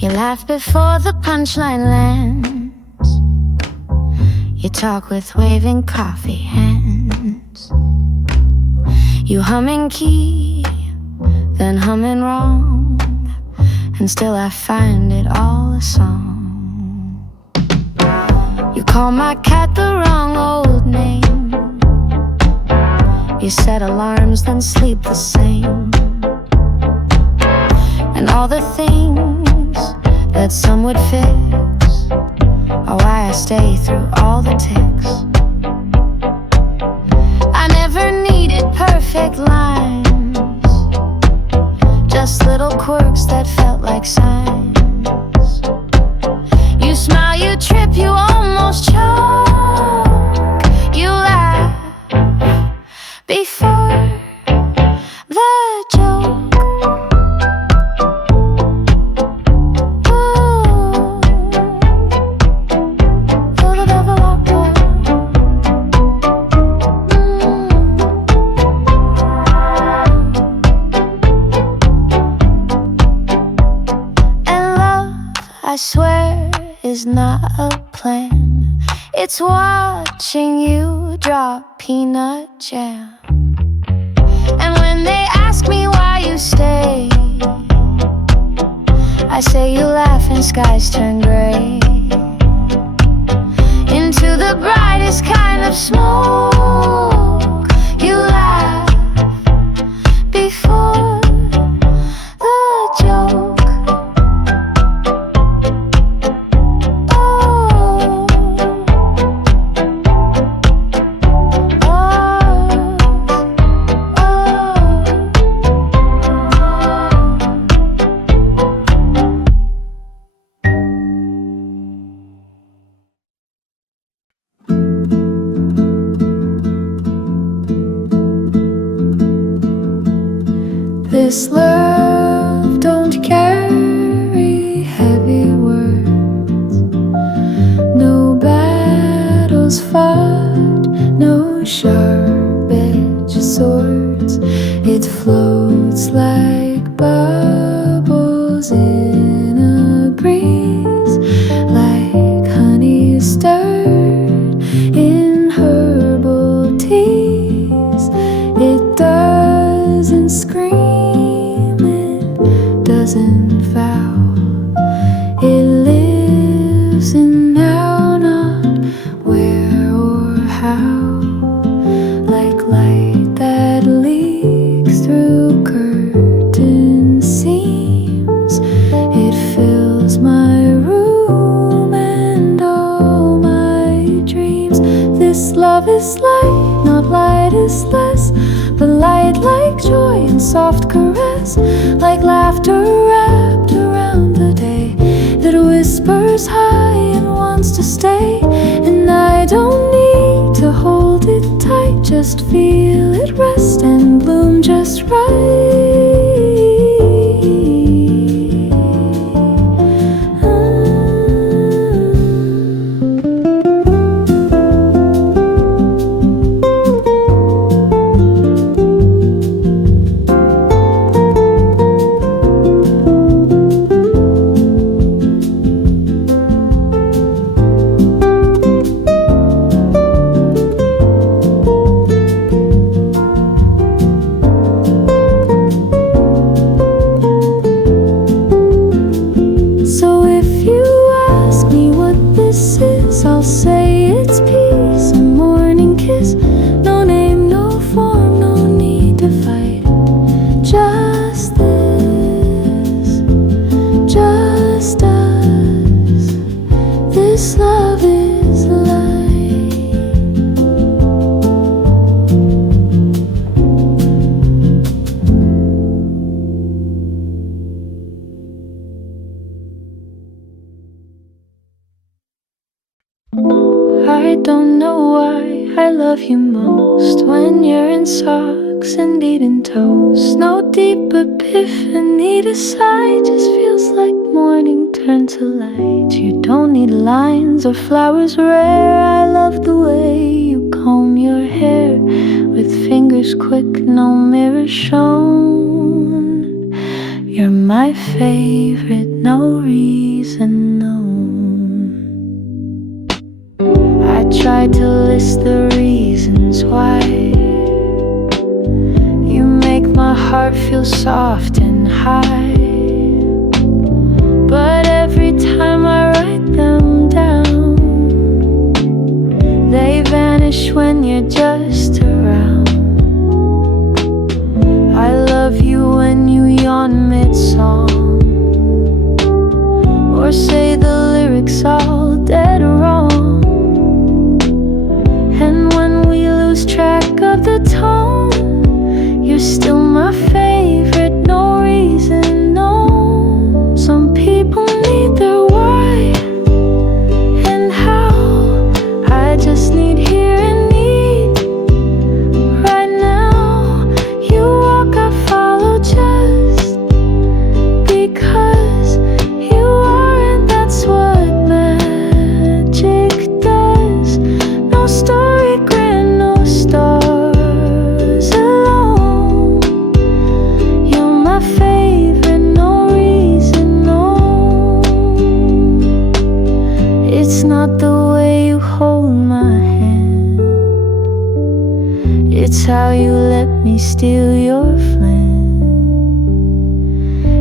You laugh before the punchline lands. You talk with waving coffee hands. You hum in key, then hum in wrong, and still I find it all a song. You call my cat the wrong old name. You set alarms, then sleep the same. And all the things that some would fix are why I stay through all the ticks. I never needed perfect lines, just little quirks that felt like signs. You smile, you trip, you almost choke. You laugh before the joke. I swear is not a plan. It's watching you drop peanut jam. And when they ask me why you stay, I say you laugh and skies turn gray into the brightest kind of smoke. You laugh before the joke. This love don't carry heavy words, no battles fought, no sharp-edged swords. It floats like bubbles in a breeze, like honey stirred in herbal teas. It doesn't scream, doesn't vow. It lives in now, not where or how. Like light that leaks through curtain seams, it fills my room and all my dreams. This love is light, not light is less, but light like joy and soft caress, like laughter wrapped around the day that whispers high and wants to stay. And I don't need to hold it tight, just feel it rest and bloom just right. I'll say it's peace, a morning kiss. No name, no form, no need to fight. Just this, just us. This love is light. I don't know why I love you most when you're in socks and eating toast. No deep epiphany to sight, just feels like morning turned to light. You don't need lines or flowers rare. I love the way you comb your hair with fingers quick, no mirror shown. You're my favorite, no reason. soft and high. But every time I write them down, they vanish when you're just around. I love you when you yawn mid-song, or say the lyrics all dead wrong. And when we lose track of the tone, you're still my favorite, no reason, no. Some people need their why and how. I just need here and need right now. You walk, I follow just because you are, and that's what magic does. No story grand, no stars alone. You're my favorite, no reason, no. It's not the way you hold my hand, it's how you let me steal your flame.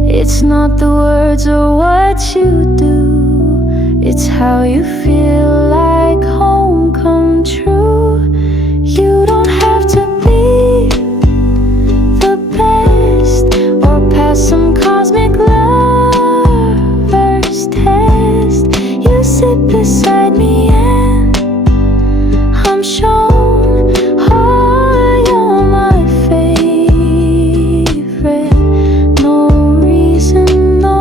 It's not the words or what you do, it's how you feel like home come true. You don't have to be the best or pass some cosmic lover's test. You sit beside me and I'm shown, oh, you're my favorite, no reason, no.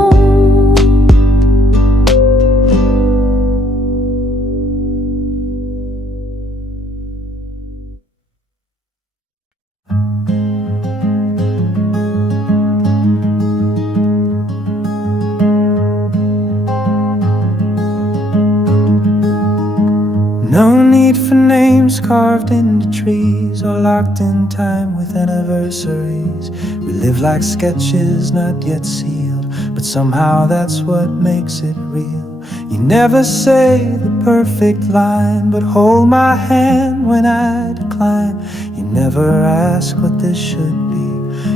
No need for names carved into trees or locked in time with anniversaries. We live like sketches not yet sealed, but somehow that's what makes it real. You never say the perfect line, but hold my hand when I decline. You never ask what this should be,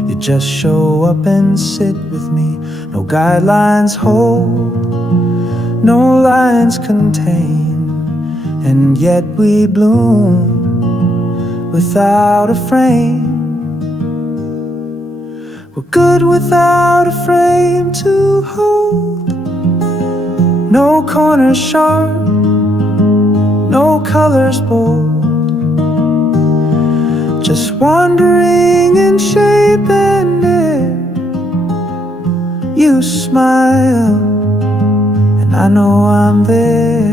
you just show up and sit with me. No guidelines hold, no lines contain, and yet we bloom without a frame. We're good without a frame to hold. No corners sharp, no colors bold, just wandering in shape and air. You smile and I know I'm there.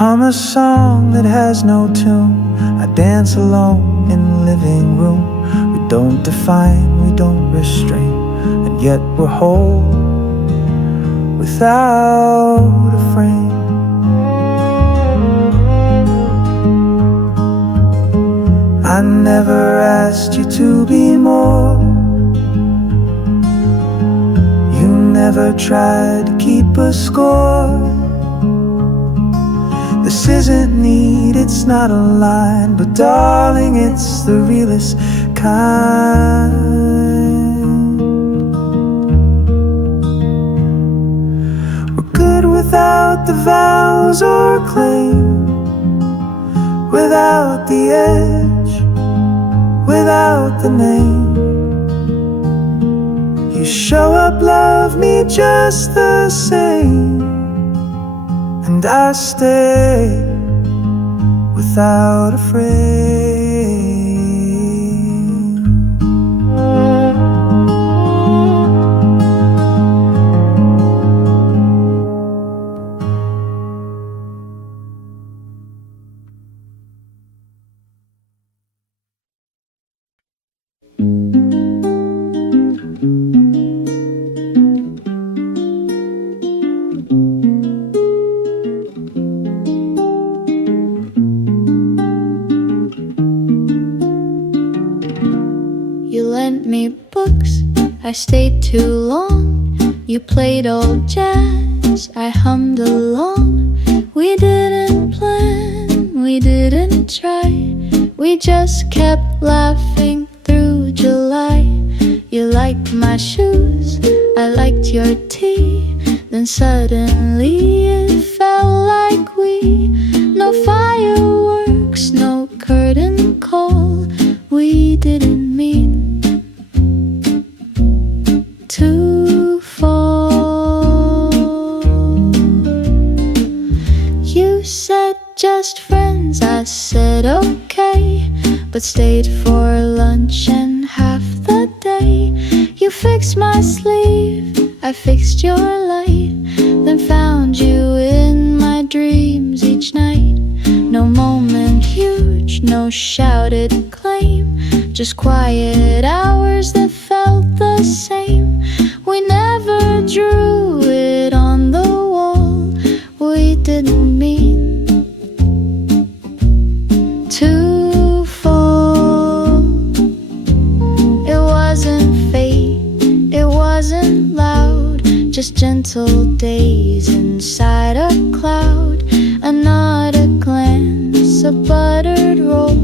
Hum a song that has no tune, I dance alone in the living room. We don't define, we don't restrain, and yet we're whole without a frame. I never asked you to be more, you never tried to keep a score. This isn't need, it's not a line, but darling, it's the realest kind. We're good without the vows or claim, without the edge, without the name. You show up, love me just the same, and I stay without a frame. I stayed too long. You played old jazz, I hummed along. We didn't plan we didn't try. We just kept laughing through July. You liked my shoes, I liked your tea. Then suddenly it felt like we, no fireworks, no curtain call. We didn't mean to fall. You said just friends, I said okay, but stayed for lunch and half the day. You fixed my sleeve, I fixed your light, then found you in my dreams each night. No moment huge, no shouted claim, just quiet hours that felt the same. We never drew it on the wall. We didn't mean to fall. It wasn't fate, it wasn't loud, just gentle days inside a cloud. A nod, a glance, a buttered roll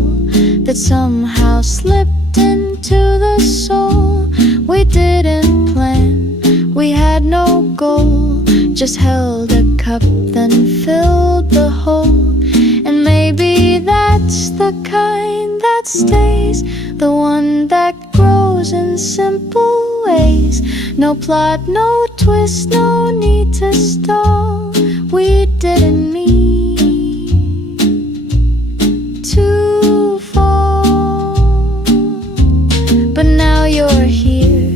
that somehow slipped into the soul. We didn't plan, we had no goal, just held a cup, then filled the hole. And maybe that's the kind that stays, the one that grows in simple ways. No plot, no twist, no need to stall. We didn't mean to fall. But now you're here,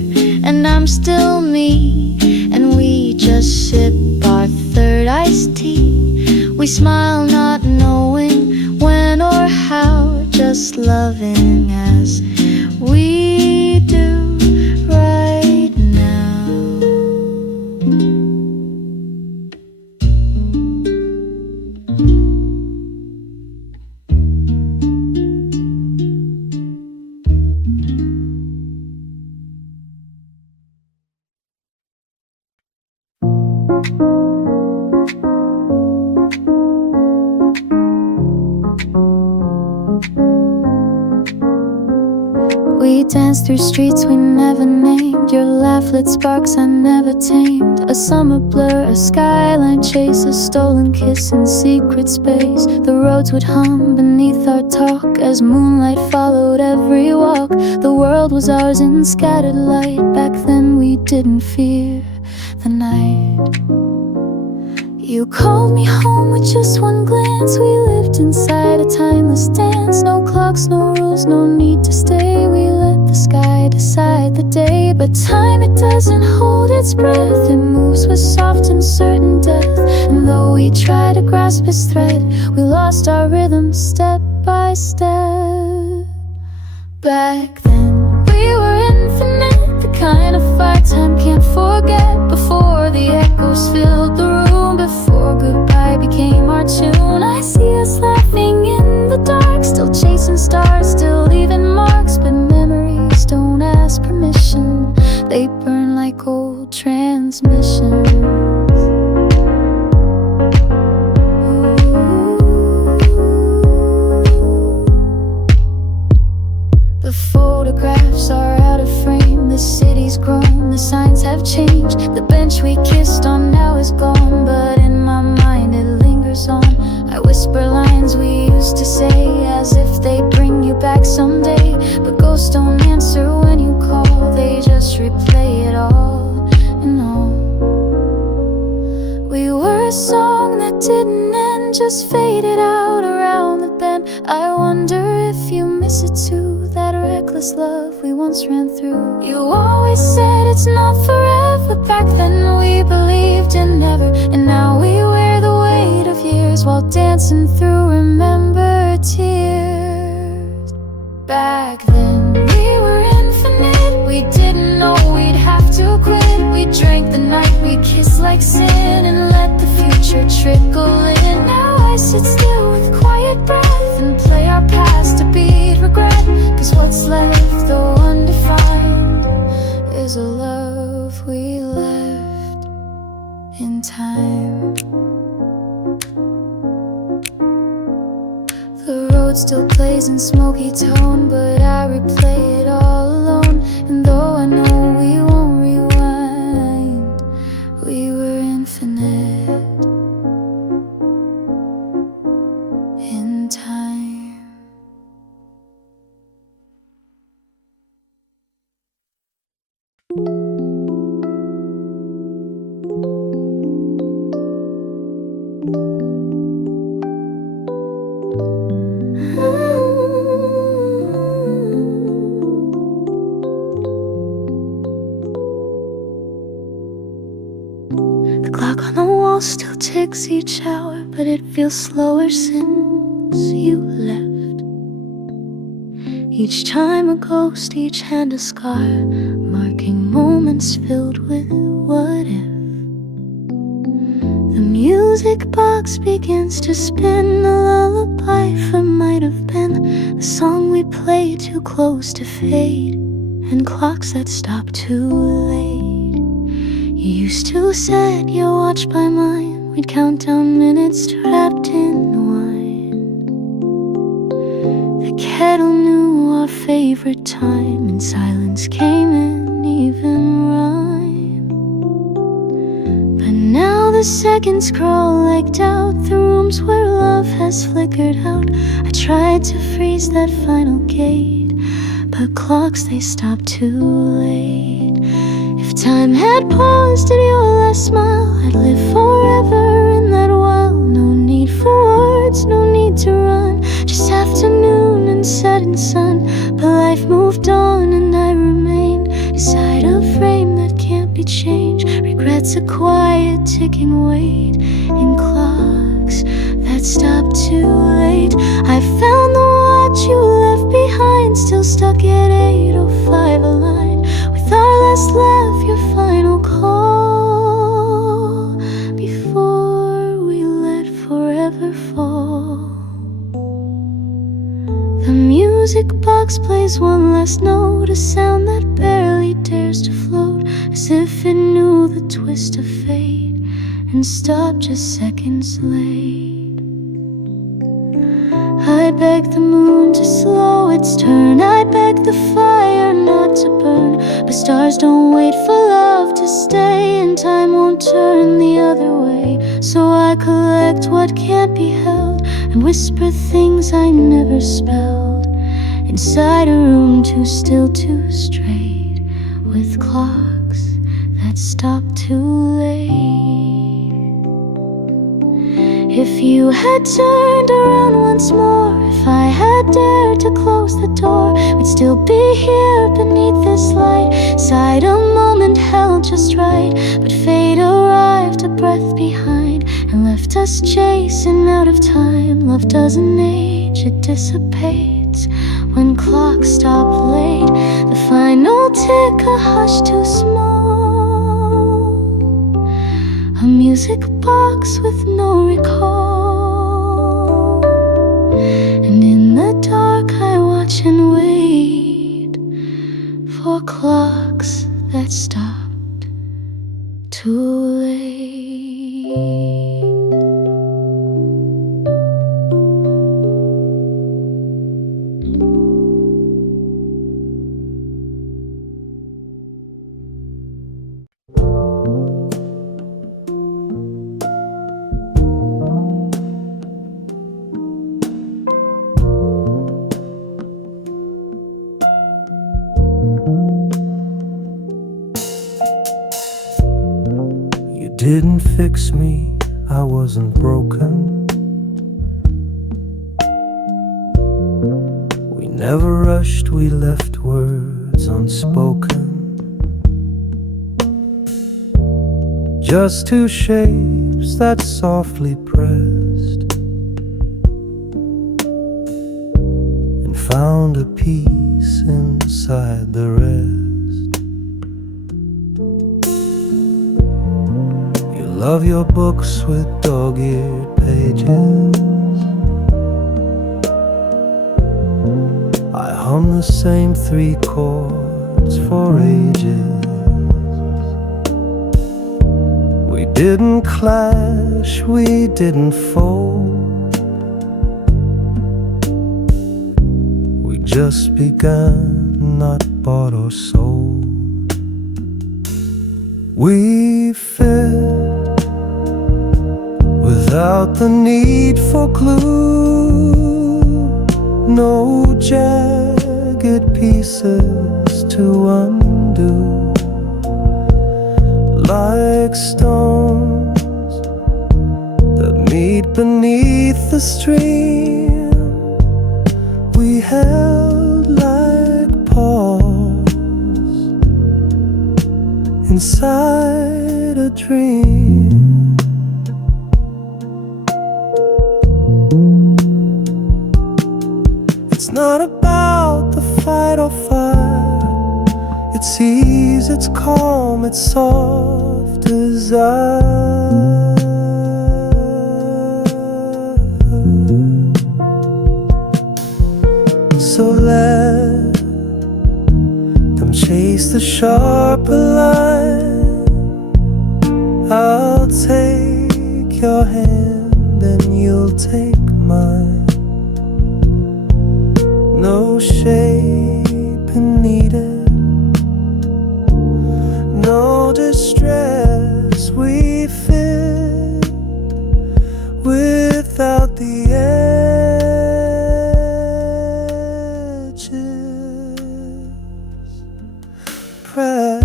and I'm still me, and we just sip our third iced tea. We smile not knowing when or how, just loving as we do right now. We danced through streets we never named. Your laugh lit sparks I never tamed. A summer blur, a skyline chase, a stolen kiss in secret space. The roads would hum beneath our talk as moonlight followed every walk. The world was ours in scattered light. Back then we didn't fear the night. You called me home with just one glance. We lived inside a timeless dance. No clocks, no rules, no need to stay. We let the sky decide the day. But time, it doesn't hold its breath. It moves with soft and certain death. And though we try to grasp its thread, we lost our rhythm step by step. Back then we were infinite, the kind of fire time can't forget. Before the echoes filled the room, before goodbye became our tune. I see us laughing in the dark, still chasing stars, still leaving marks. But memories don't ask permission, they burn like old transmissions. The photographs are out of frame. The city's grown, the signs have changed. The bench we kissed on now is gone, but in my mind it lingers on. I whisper lines we used to say as if they bring you back someday. But ghosts don't answer when you call, they just replay it all and all. We were a song that didn't end, just faded out around the bend. I wonder if you miss it too, that reckless love we once ran through. You always said it's not forever. Back then we believed in never, and now we wear the weight of years while dancing through remembered tears. Back then we were infinite, we didn't know we'd have to quit. We drank the night, we kissed like sin, and let the future trickle in. Now I sit still with quiet breath and play our past to beat regret. Cause what's left, though undefined, is a love we left in time. tone, but I replay it all alone. And though I know we won't rewind, we were infinite in time. The clock on the wall still ticks each hour, but it feels slower since you left. Each time a ghost, each hand a scar, marking moments filled with what if. The music box begins to spin, a lullaby for might have been, the song we play too close to fade, and clocks that stop too late. You used to set your watch by mine, we'd count down minutes wrapped in wine. The kettle knew our favorite time, and silence came in even rhyme. But now the seconds crawl like doubt, the rooms where love has flickered out. I tried to freeze that final gate, but clocks, they stop too late. If time had paused at your last smile, I'd live forever in that while. No need for words, no need to run, just afternoon and setting sun. But life moved on and I remained inside a frame that can't be changed. Regrets a quiet ticking weight in clocks that stopped too late. I found the watch you left behind, still stuck at 8:05 aligned with our last laugh, your final call, before we let forever fall. The music box plays one last note, a sound that barely dares to float, as if it knew the twist of fate and stopped just seconds late. I beg the moon to slow its turn, I beg the fire not to burn, but stars don't wait for love to stay, and time won't turn the other way. So I collect what can't be held and whisper things I never spelled, inside a room too still, too straight, with clocks that stop too late. If you had turned around once more, if I had dared to close the door, we'd still be here beneath this light, inside a moment held just right. But fate arrived a breath behind and left us chasing out of time. Love doesn't age, it dissipates when clocks stop late. The final tick, a hush too small, a music box with no recall. And in the dark I watch and wait for clocks that stopped too late. Didn't fix me, I wasn't broken. We never rushed, we left words unspoken. Just two shapes that softly pressed and found a peace inside the rest. Love your books with dog-eared pages. I hum the same 3 chords for ages. We didn't clash, we didn't fold. We just begun, not bought or sold. We fit without the need for glue, no jagged pieces to undo. Like stones that meet beneath the stream, we held like paws inside a dream. It's not about the fight or fire, it's ease, it's calm, it's soft desire. So let them chase the sharper line. I'll take your hand and you'll take mine. No shaping needed, no distress. We fit without the edges. Press.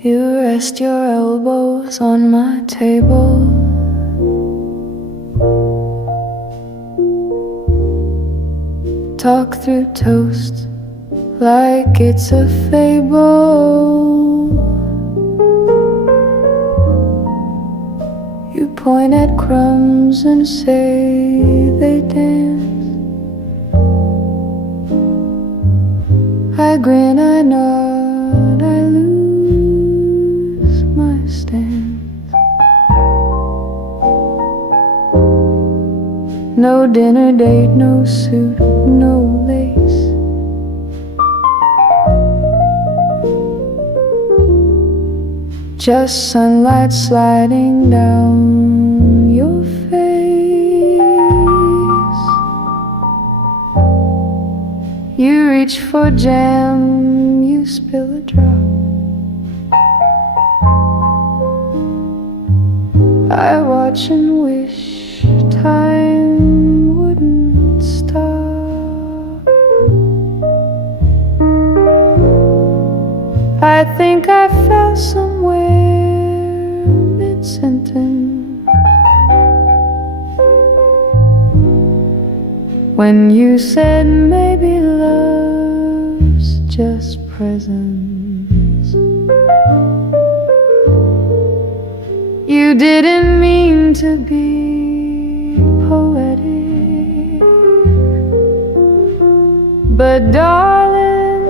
You rest your elbows on my table, talk through toast like it's a fable. You point at crumbs and say they dance. I grin, I nod, I lose my stance. No dinner date, no suit, no lace. Just sunlight sliding down your face. You reach for jam, you spill a drop. I watch and wish time wouldn't stop. I think I fell somewhere mid-sentence when you said maybe love's just presence. You didn't mean to be poetic, but darling,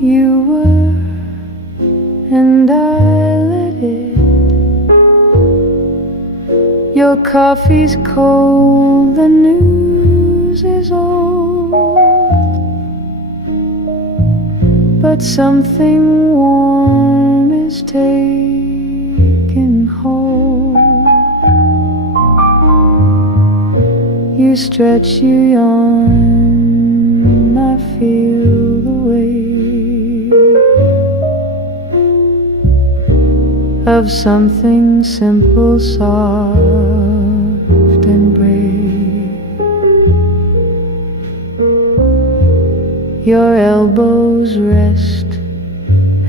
you were, and I let it. Your coffee's cold, the news is old, but something warm is taking hold. You stretch, you yawn, I feel the weight of something simple, soft and brave. Your elbows rest,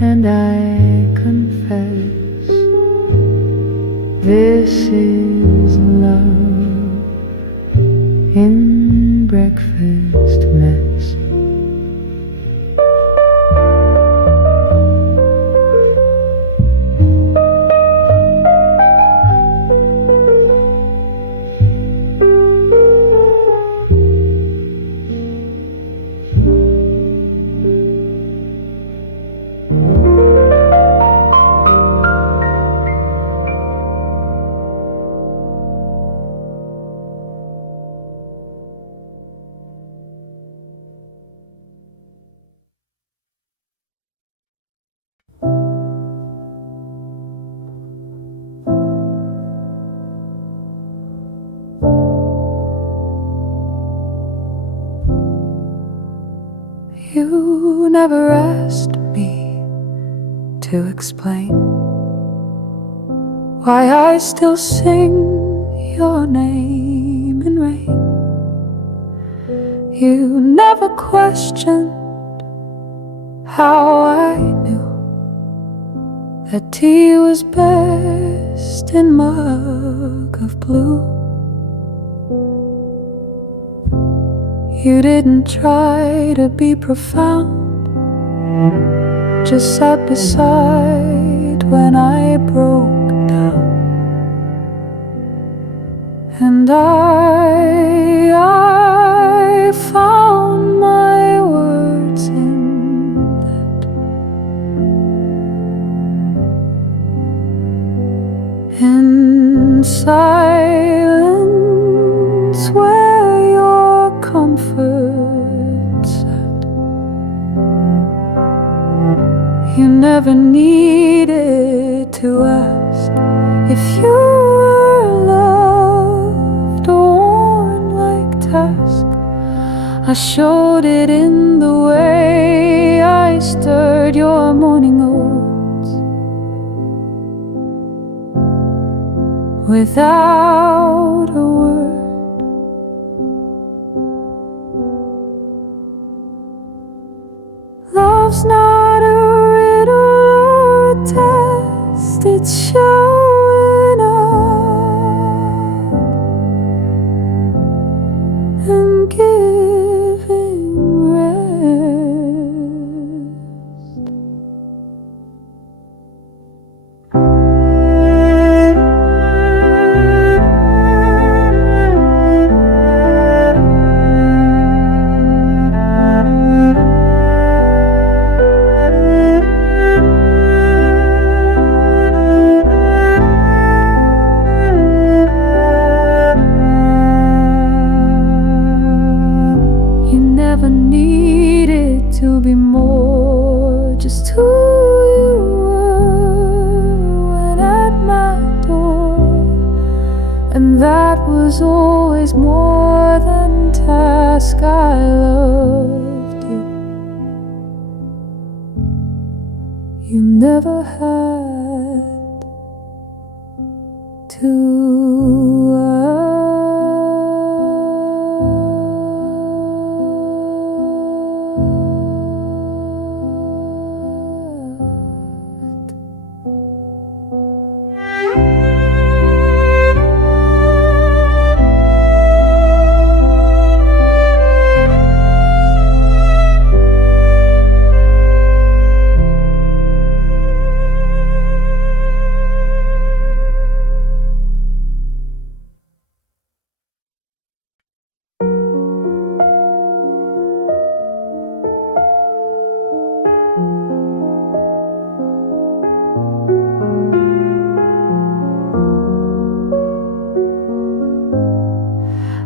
and I confess this is love in breakfast mess. you never asked me to explain why I still sing your name in rain. You never questioned how I knew that tea was best in mug of blue. You didn't try to be profound, just sat beside when I broke down. And I found my words in that. In silence where your comfort sat. You never needed to ask if you were loved or worn like task. I showed it in the way I stirred your morning oats without a word. Love's not a riddle or a test, it's showing up and giving rest. Never needed to be more, just who you were when at my door. And that was always more than task. I loved you. You never had to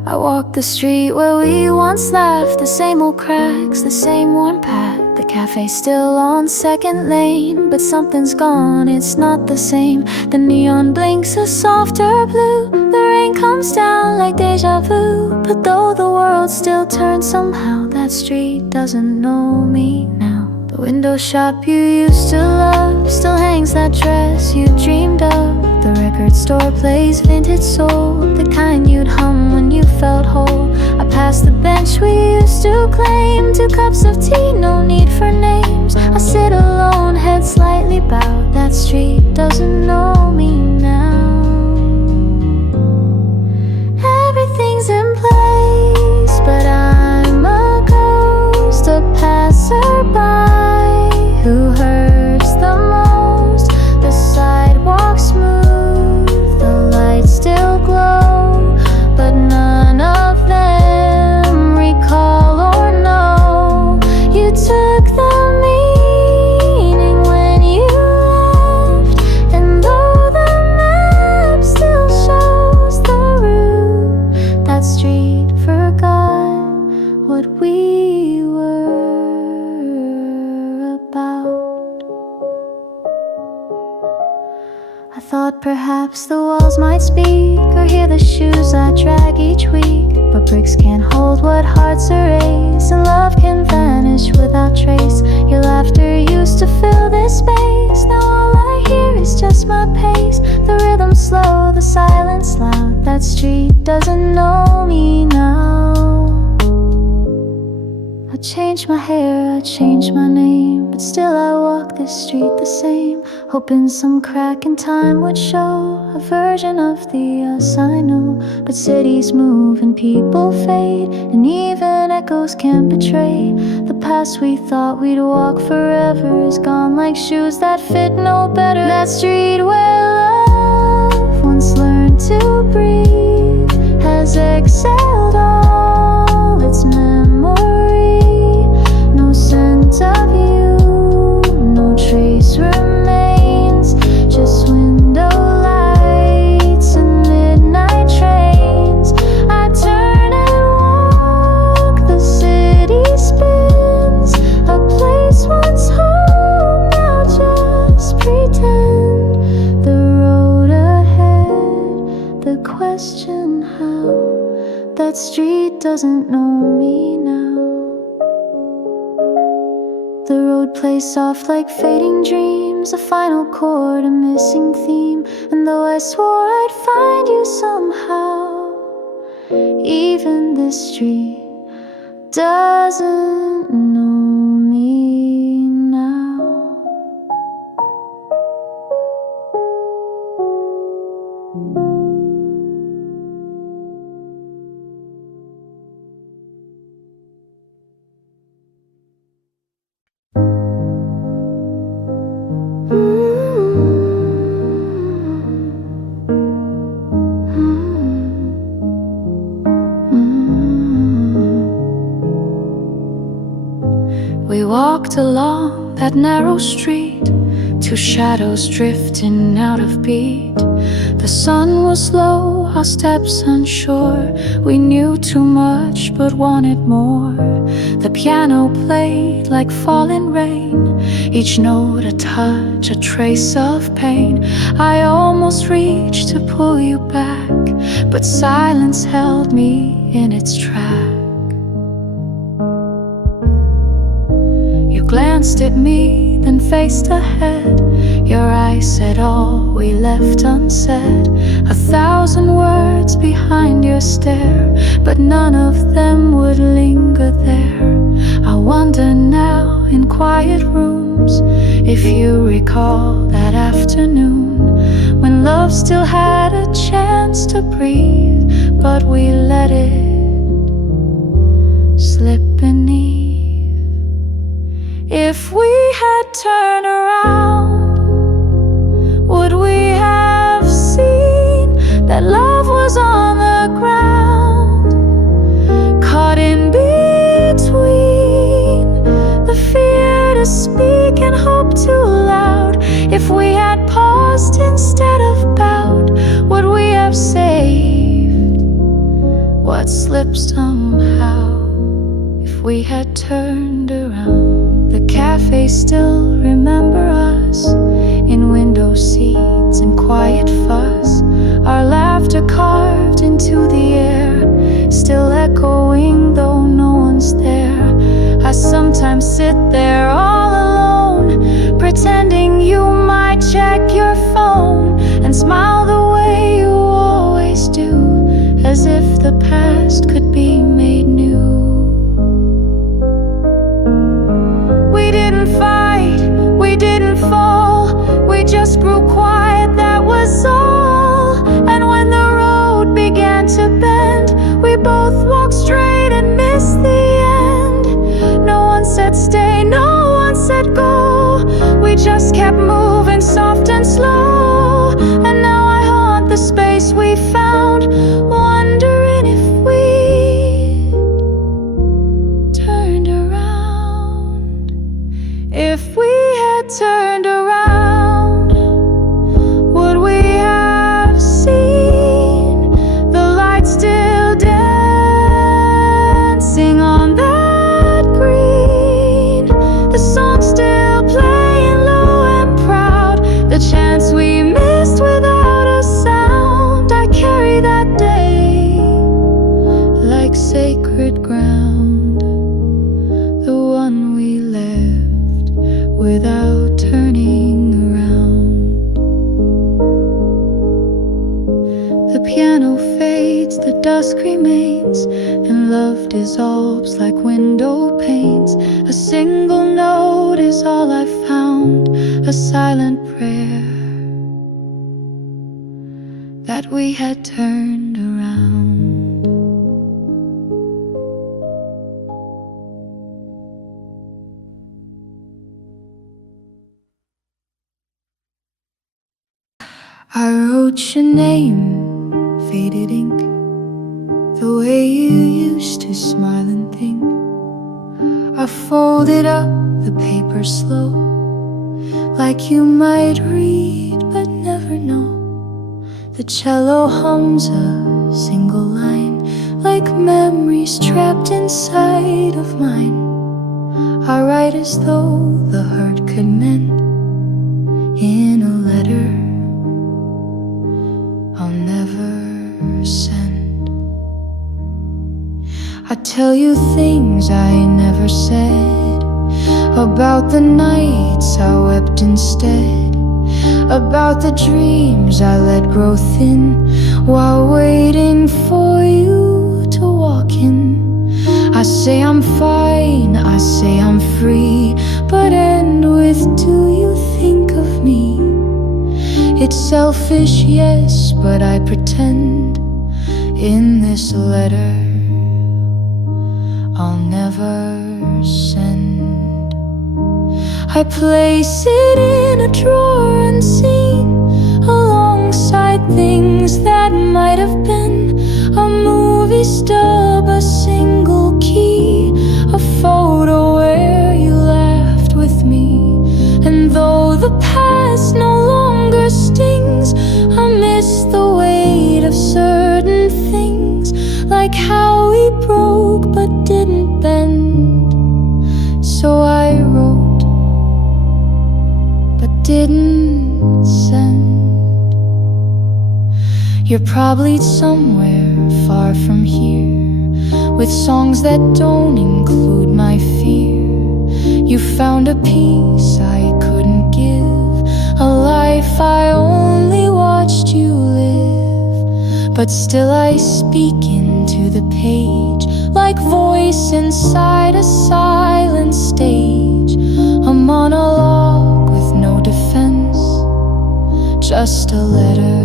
I walk the street where we once laughed, the same old cracks, the same worn path. The cafe's still on second lane, but something's gone, it's not the same. The neon blinks a softer blue, the rain comes down like deja vu. But though the world still turns somehow, that street doesn't know me now. The window shop you used to love still hangs that dress you dreamed of. The record store plays vintage soul, the kind you'd hum when you felt whole. I pass the bench we used to claim, 2 cups of tea, no need for names. I sit alone, head slightly bowed, that street doesn't know me now. Everything's in place, but I'm a ghost, a passerby who hurts the most. The sidewalk smooth, the lights still glow, but none of them recall or know. You took the meaning when you left, and though the map still shows the route, that street forgot what we were about. I thought perhaps the walls might speak, or hear the shoes I drag each week, but bricks can't hold what hearts erase, and love can vanish without trace. Your laughter used to fill this space. Now all I hear is just my pace. The rhythm slow, the silence loud. That street doesn't know me now. I changed my hair, I changed my name, but still I walk this street the same, hoping some crack in time would show a version of the us I know. But cities move and people fade, and even echoes can't betray. The past we thought we'd walk forever is gone like shoes that fit no better. That street where love once learned to breathe has exhaled all its memory. No scent of you, no trace remains, just window lights and midnight trains. I turn and walk, the city spins, a place once home, now just pretend. The road ahead, the question how, that street doesn't know me now. The road plays soft like fading dreams, a final chord, a missing theme. And though I swore I'd find you somehow, even this street doesn't know me now. We walked along that narrow street, two shadows drifting out of beat. The sun was low, our steps unsure. We knew too much but wanted more. The piano played like falling rain, each note a touch, a trace of pain. I almost reached to pull you back, but silence held me in its track. Glanced at me, then faced ahead. Your eyes said all we left unsaid. 1,000 words behind your stare, but none of them would linger there. I wonder now in quiet rooms if you recall that afternoon when love still had a chance to breathe, but we let it slip beneath. If we had turned around, would we have seen that love was on the ground, caught in between the fear to speak and hope too loud? If we had paused instead of bowed, would we have saved what slipped somehow? If we had turned around, the cafes still remember us, in window seats and quiet fuss. Our laughter carved into the air, still echoing though no one's there. I sometimes sit there all alone, pretending you might check your phone and smile the way you always do, as if the past could be made new. We didn't fight, we didn't fall, we just grew quiet, that was all. And when the road began to bend, we both walked straight and missed the end. No one said stay, no one said go, we just kept moving soft and slow. And now I haunt the space we found, wondering if we turned around. If we had turned around, would we have seen the light still dancing on that green, the song still playing low and proud, the chance we missed without a sound? I carry that day like without turning around. The piano fades, the dusk remains, and love dissolves like window panes. A single note is all I found, a silent prayer that we had turned around. I wrote your name, faded ink, the way you used to smile and think. I folded up the paper slow, like you might read but never know. The cello hums a single line, like memories trapped inside of mine. I write as though the hurt could mend in a letter I'll never send. I tell you things I never said, about the nights I wept instead, about the dreams I let grow thin while waiting for you to walk in. I say I'm fine, I say I'm free, but end with, do you think of me? It's selfish, yes, but I pretend in this letter I'll never send. I place it in a drawer unseen, alongside things that might have been a movie stub, a single key, a photo where you laughed with me. And though the past no longer stings, I miss the weight of certain things, like how we broke but didn't bend. So I wrote but didn't send. You're probably somewhere far from here, with songs that don't include my fear. You found a peace I couldn't give, a life I only watched you live. But still I speak into the page, like voice inside a silent stage, a monologue with no defense, just a letter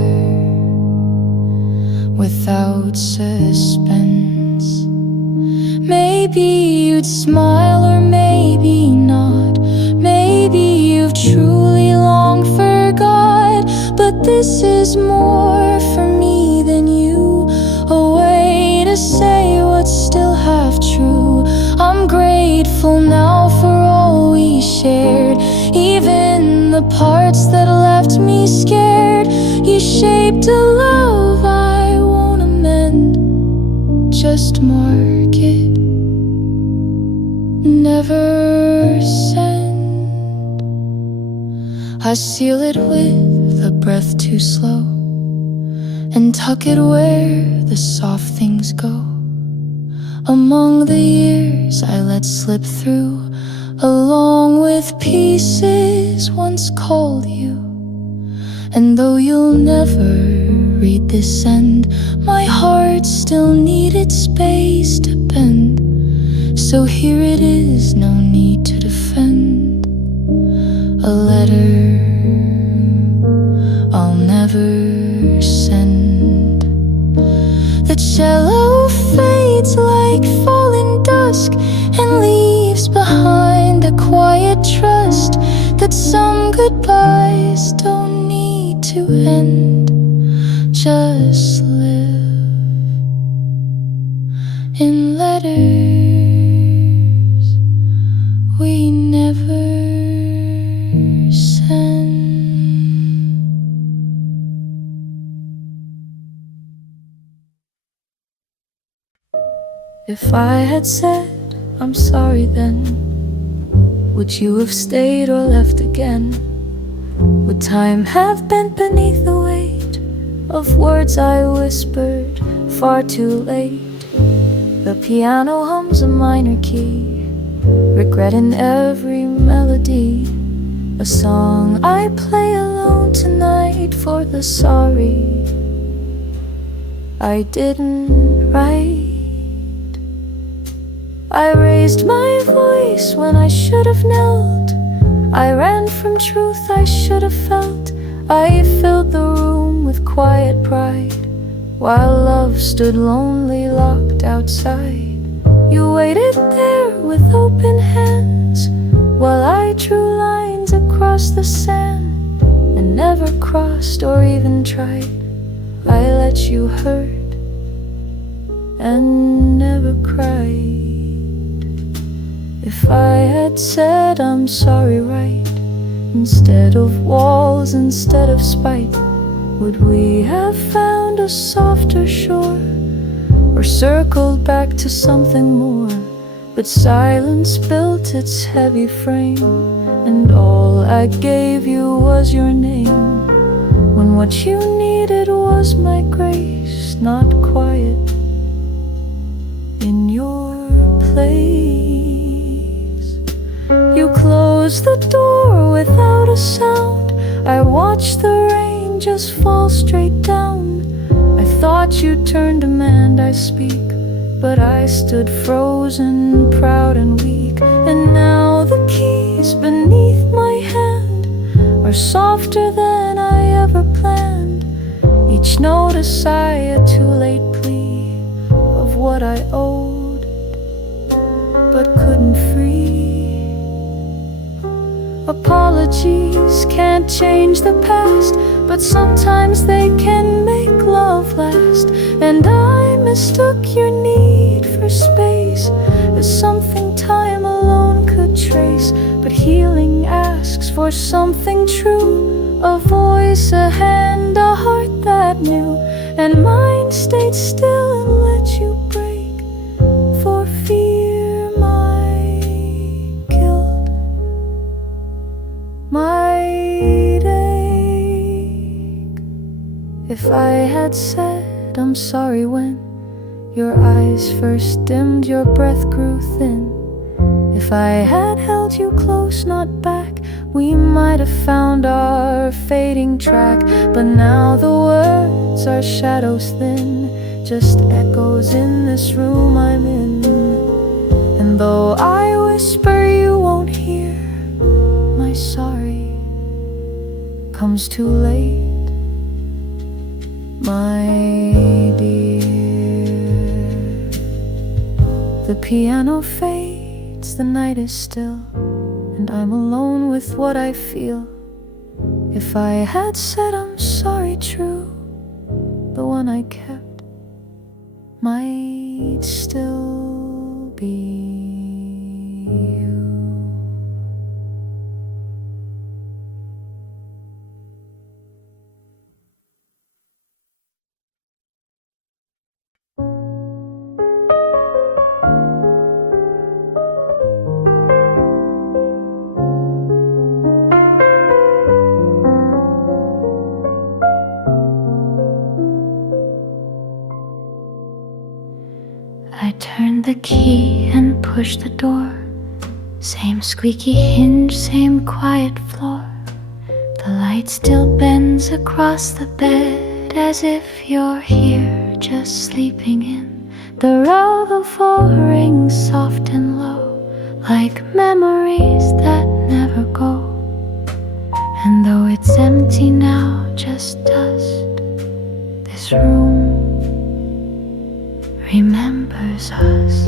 without suspense. Maybe you'd smile or maybe not, maybe you've truly long forgot, but this is more for me than you, a way to say what's still half true. I'm grateful now for all we shared, even the parts that left me scared. You shaped a love I won't amend, just mark it, never send. I seal it with a breath too slow, and tuck it where the soft things go, among the years I let slip through, along with pieces once called you. And though you'll never read this end, my heart still needed space to bend. So here it is, no need to defend, a letter I'll never send. The cello fades like falling dusk, and leaves behind a quiet trust that some goodbyes don't need to end, just live in letters we never send. If I had said I'm sorry then, would you have stayed or left again? Would time have bent beneath the weight of words I whispered far too late? The piano hums a minor key, regret in every melody. a song I play alone tonight for the sorry I didn't write. I raised my voice when I should have knelt. I ran from truth I should have felt. I filled the room with quiet pride, while love stood lonely, locked outside. You waited there with open hands, while I drew lines across the sand, and never crossed or even tried. I let you hurt and never cried. If I had said I'm sorry right, instead of walls, instead of spite, would we have found a softer shore, or circled back to something more? But silence built its heavy frame, and all I gave you was your name, when what you needed was my grace, not quiet in your place. You closed the door without a sound. I watched the rain just fall straight down. I thought you'd turn demand I speak, but I stood frozen, proud and weak. And now the keys beneath my hand are softer than I ever planned. Each note a sigh, a too late plea of what I owed but couldn't free. Apologies can't change the past, but sometimes they can make love last. And I mistook your need for space as something time alone could trace. But healing asks for something true, a voice, a hand, a heart that knew. And mine stayed still and let you break, for fear my guilt might ache. If I had said I'm sorry when your eyes first dimmed, your breath grew thin, if I had held you close, not back, we might have found our fading track. But now the words are shadows thin, just echoes in this room I'm in. And though I whisper, you won't hear. My sorry comes too late, my dear. The piano fades, the night is still, and I'm alone with what I feel. If I had said I'm sorry true, the one I kept might still be you. I turned the key and pushed the door. Same squeaky hinge, same quiet floor. The light still bends across the bed, as if you're here, just sleeping in. The row the phone rings soft and low, like memories that never go. And though it's empty now, just dust, this room remembers us.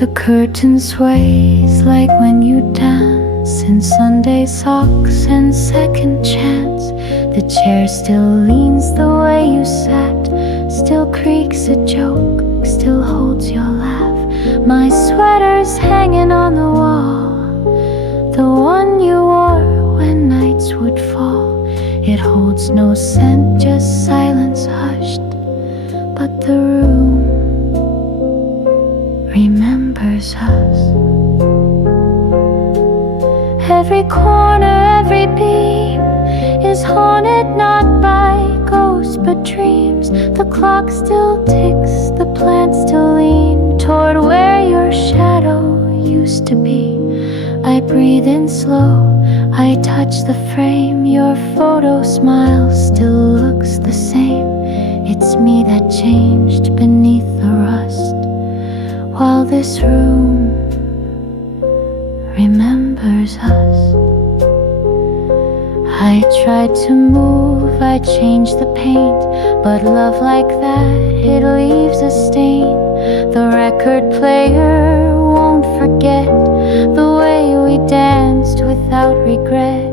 The curtain sways like when you dance in Sunday socks and second chance. The chair still leans the way you sat, still creaks a joke, still holds your laugh. My sweater's hanging on the wall, the one you wore when nights would fall. It holds no scent, just silence hushed, but the room remembers us. Every corner, every beam is haunted not by ghosts but dreams. The clock still ticks, the plants still lean toward where your shadow breathe in slow. I touch the frame, your photo smile still looks the same. It's me that changed beneath the rust, while this room remembers us. I tried to move, I changed the paint, but love like that, it leaves a stain. The record player won't forget the way we danced without regret.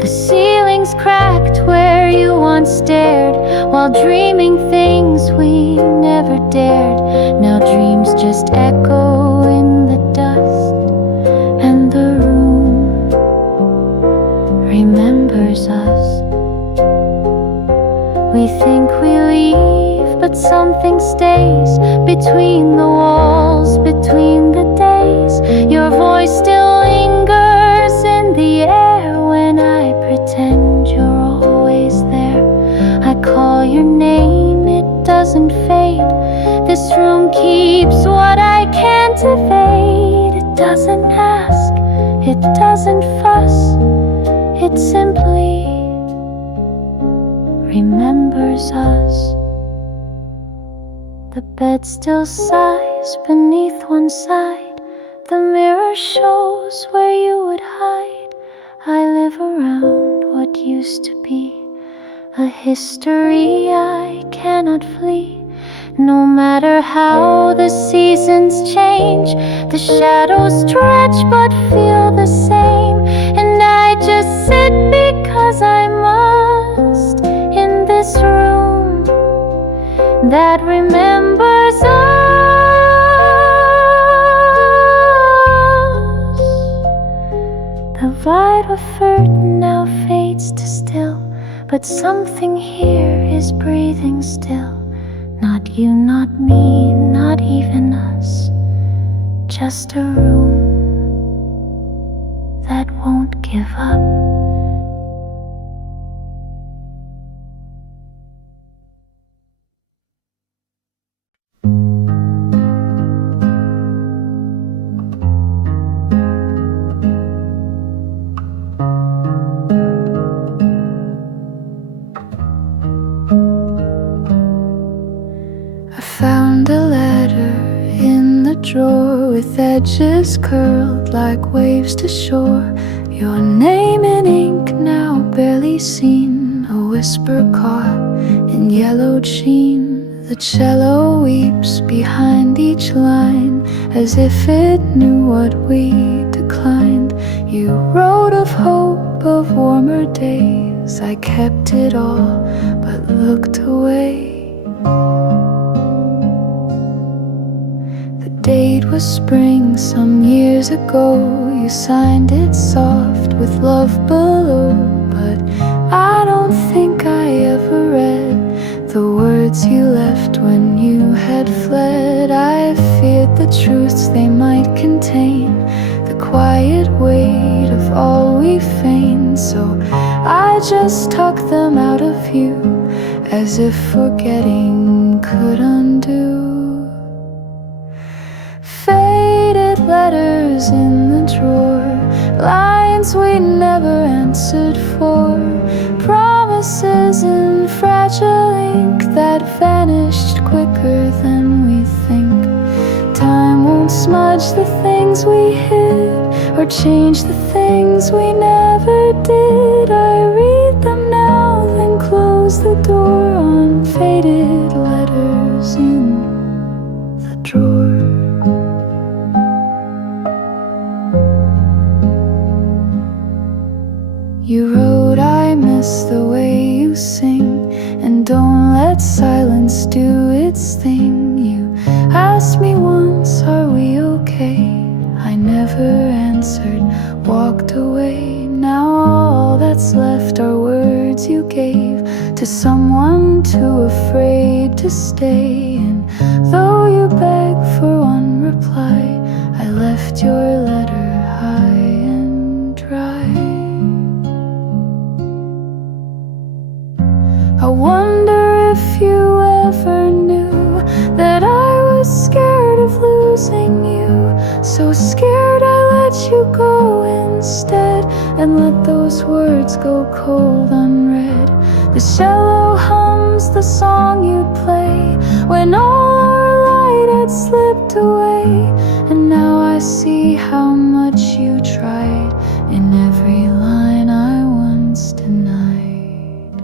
The ceiling's cracked where you once stared, while dreaming things we never dared. Now dreams just echo in the dust, and the room remembers us. We think we leave, but something stays between the walls, between the days. Your voice still lingers in the air when I pretend you're always there. I call your name, it doesn't fade. This room keeps what I can't evade. It doesn't ask, it doesn't fuss, it simply remembers us. The bed still sighs beneath one side. The mirror shows where you would hide. I live around what used to be, a history I cannot flee. No matter how the seasons change, the shadows stretch but feel the same. And I just sit because I must, in this room that remembers us. The white of curtain now fades to still, but something here is breathing still. Not you, not me, not even us. Just a room that won't give up. Found a letter in the drawer with edges curled like waves to shore. Your name in ink now barely seen, a whisper caught in yellowed sheen. The cello weeps behind each line as if it knew what we declined. You wrote of hope, of warmer days. I kept it all but looked away. The date was spring some years ago. You signed it soft with love below, but I don't think I ever read the words you left when you had fled. I feared the truths they might contain, the quiet weight of all we feigned. So I just tucked them out of view, as if forgetting could undo. Faded letters in the drawer, lines we never answered for, promises in fragile ink that vanished quicker than we think. Time won't smudge the things we hid or change the things we never did. I read them now, then close the door on faded letters in the drawer. You wrote, I miss the way you sing, and don't let silence do its thing. You asked me once, are we okay? I never answered, walked away. Now all that's left are words you gave to someone too afraid to stay. And though you beg for one reply, I left your letter high and dry. I wonder if you ever knew that I was scared of losing you, so scared I let you go. instead, and let those words go cold unread. The cello hums the song you'd play when all our light had slipped away. And now I see how much you tried in every line I once denied.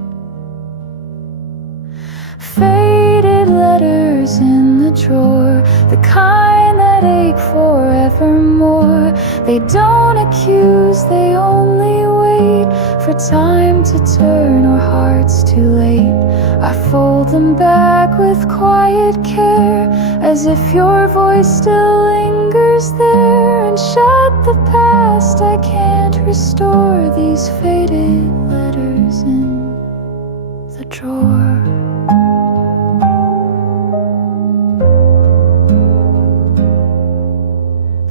Faded letters in the drawer, the kind that ache forevermore. They don't accuse, they only wait for time to turn or hearts too late. I fold them back with quiet care, as if your voice still lingers there, and shut the past I can't restore, these faded letters in the drawer.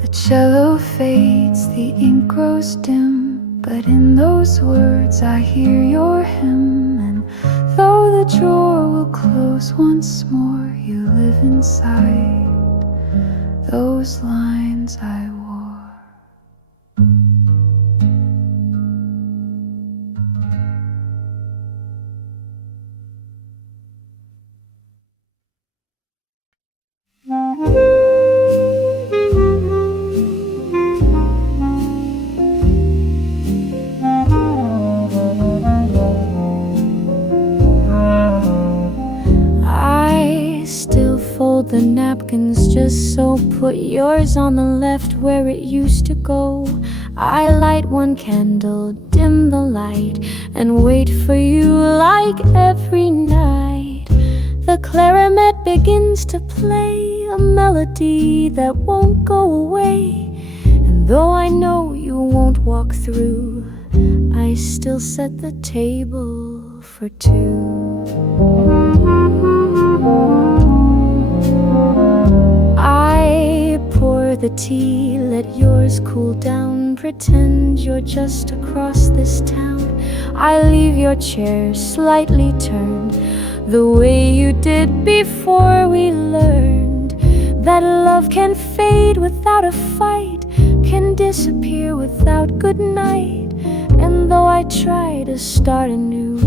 The cello fades, the ink grows dim, but in those words I hear your hymn. And though the drawer will close once more, you live inside those lines I wore. The napkins just so, put yours on the left where it used to go. I light one candle, dim the light, and wait for you like every night. The clarinet begins to play a melody that won't go away, and though I know you won't walk through, I still set the table for two. I pour the tea, let yours cool down, pretend you're just across this town. I leave your chair slightly turned, the way you did before we learned that love can fade without a fight, can disappear without good night. And though I try to start anew,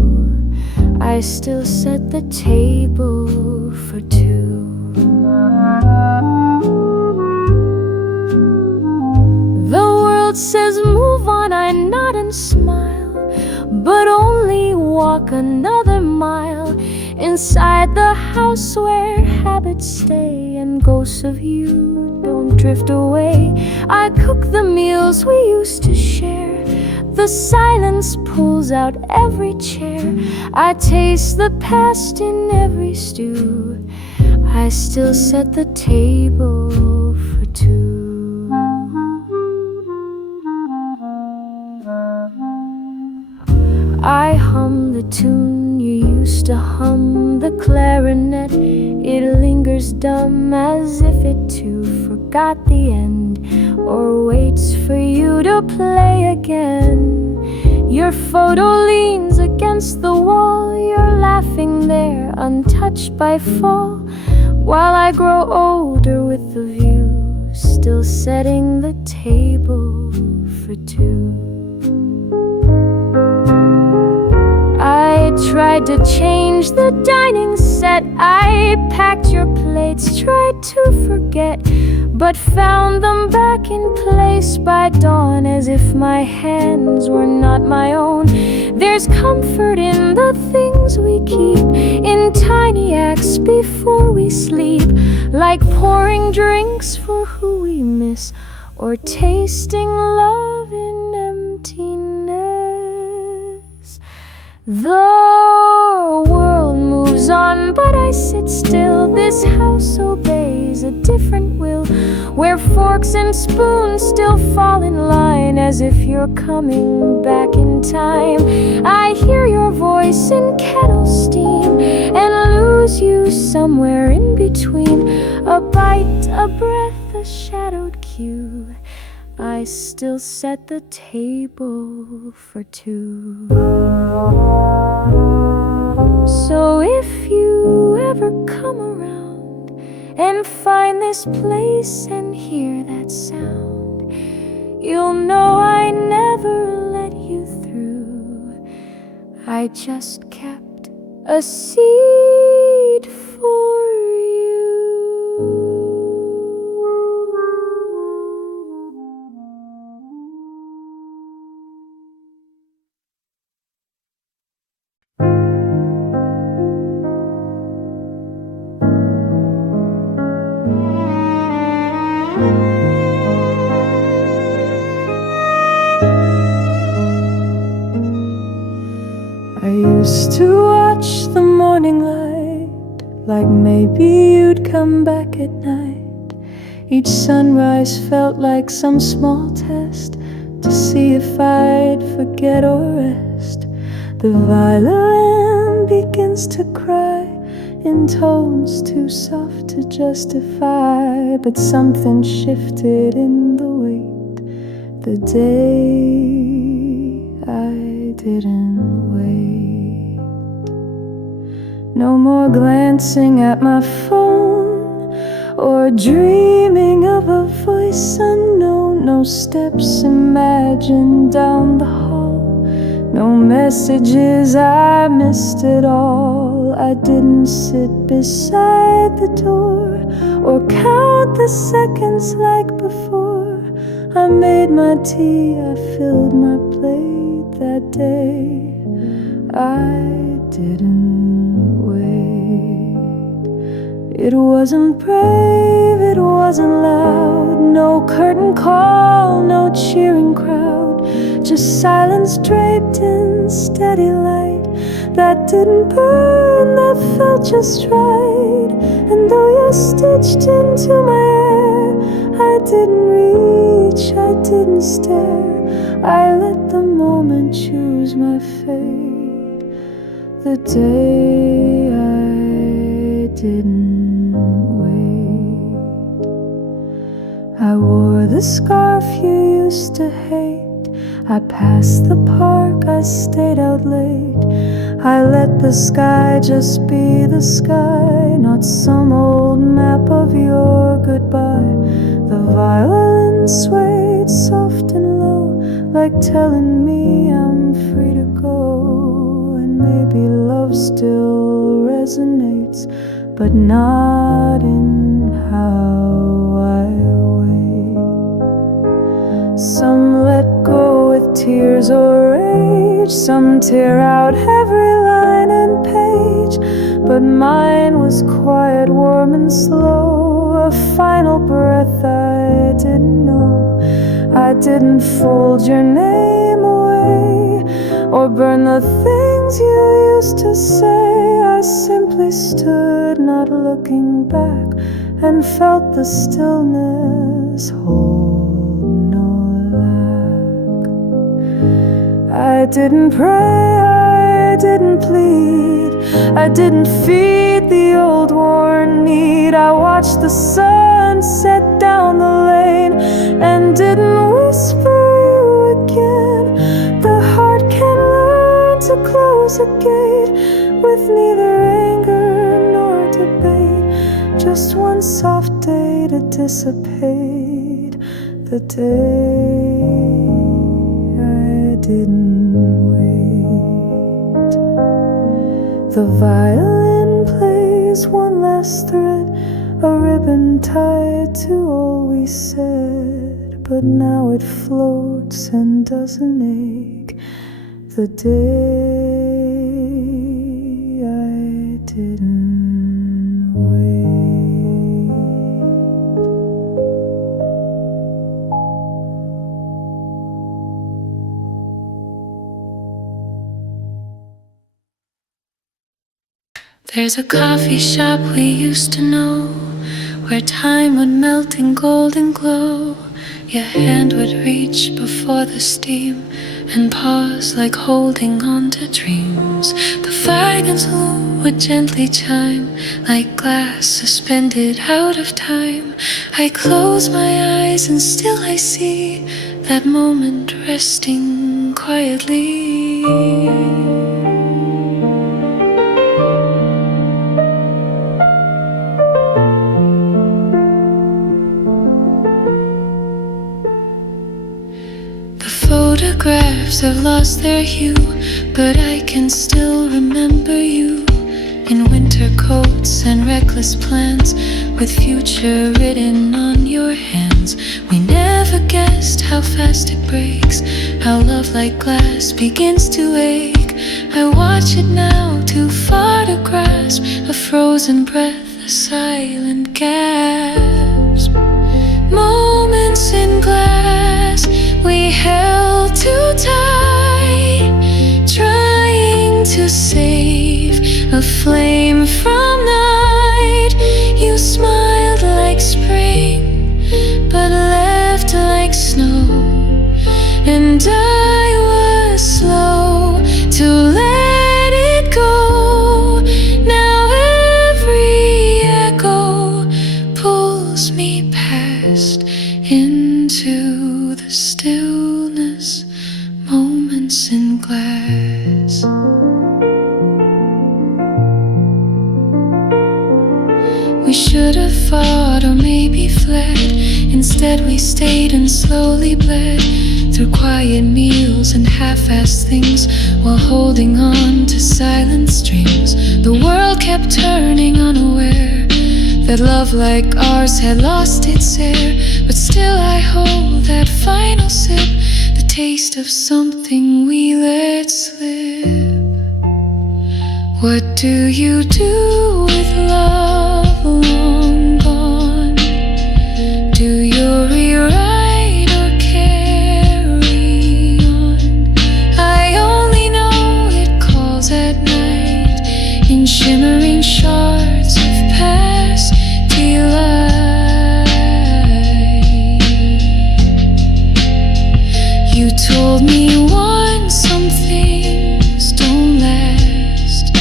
I still set the table for two. The world says move on, I nod and smile, but only walk another mile inside the house where habits stay and ghosts of you don't drift away. I cook the meals we used to share, the silence pulls out every chair. I taste the past in every stew, I still set the table for two. I hum the tune you used to hum, the clarinet, it lingers dumb, as if it too forgot the end, or waits for you to play again. Your photo leans against the wall, you're laughing there, untouched by fall, while I grow older with the view, still setting the table for two. I tried to change the dining set, I packed your plates, tried to forget, but found them back in place by dawn, as if my hands were not my own. There's comfort in the things we keep, in tiny acts before we sleep, like pouring drinks for who we miss, or tasting love in emptiness. The world moves on, but I sit still. This house obeys a different will, where forks and spoons still fall in line, as if you're coming back in time. I hear your voice in kettle steam, and lose you somewhere in between, a bite, a breath, a shadowed cue. I still set the table for two. So if you ever come around and find this place and hear that sound, you'll know I never I just kept a seed for you. I used to watch the morning light, like maybe you'd come back at night. Each sunrise felt like some small test to see if I'd forget or rest. The violin begins to cry in tones too soft to justify, but something shifted in the weight the day I didn't wait. No more glancing at my phone or dreaming of a voice unknown. No steps imagined down the hall, no messages, I missed it all. I didn't sit beside the door or count the seconds like before. I made my tea, I filled my plate that day. I didn't wait. It wasn't brave, it wasn't loud. No curtain call, no cheering crowd. Just silence draped in steady light that didn't burn, that felt just right. And though you're stitched into my hair, I didn't reach, I didn't stare. I let the moment choose my fate. The day I didn't wait. I wore the scarf you used to hate. I passed the park, I stayed out late. I let the sky just be the sky, not some old map of your goodbye. The violin swayed soft and low, like telling me I'm free to go. And maybe love still resonates, but not in how I wait. Some let go with tears or rage, some tear out every line and page, but mine was quiet, warm and slow, a final breath I didn't know. I didn't fold your name away or burn the things you used to say. I simply stood, not looking back, and felt the stillness hold no lack. I didn't pray, I didn't plead, I didn't feed the old worn need. I watched the sun set down the lane and didn't whisper you again. The heart can learn to close a gate with neither anger nor debate. Just one soft day to dissipate. The day I didn't wait. The violin plays one last thread, a ribbon tied to all we said, but now it floats and doesn't ache. The day I didn't wait. There's a coffee shop we used to know, where time would melt in golden glow. Your hand would reach before the steam and pause like holding on to dreams. The flagons would gently chime like glass suspended out of time. I close my eyes and still I see that moment resting quietly. photographs have lost their hue, but I can still remember you in winter coats and reckless plans, with future written on your hands. We never guessed how fast it breaks, how love like glass begins to ache. I watch it now, too far to grasp, a frozen breath, a silent gasp. Moments in glass we held too tight, trying to save a flame from night. You smiled like spring, but left like snow, and I was slow to let it go. Now every echo pulls me past into the stillness, moments in glass. We should have fought or maybe fled. Instead we stayed and slowly bled through quiet meals and half-assed things, while holding on to silent strings. The world kept turning, unaware that love like ours had lost its air. But still I hold that final sip, the taste of something we let slip. What do you do with love long gone? Do you rewrite or carry on? I only know it calls at night in shimmering shards of past delight. You told me once some things don't last,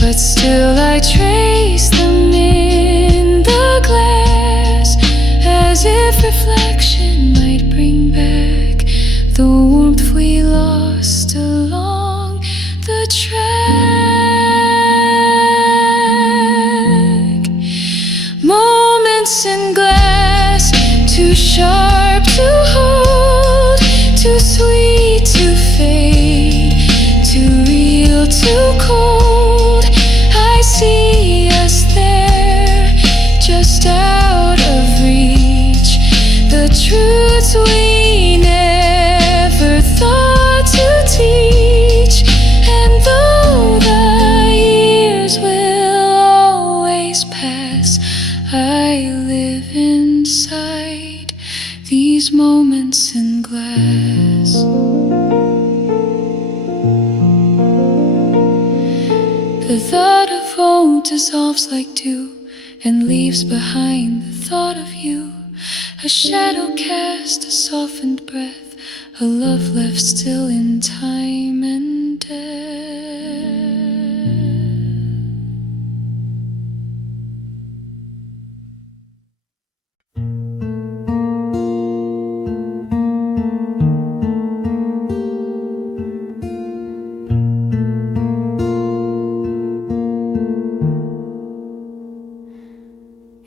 but still I trace them in the glass, as if reflection might bring back the warmth we lost along the track. Moments in glass, too sharp to hold, too sweet to fade, too real, too cold. I see us there, just out of reach, the truths we never thought to teach. And though the years will always pass, I live inside these moments in glass. The thought of home dissolves like dew and leaves behind the thought of you. A shadow cast, a softened breath, a love left still in time and death.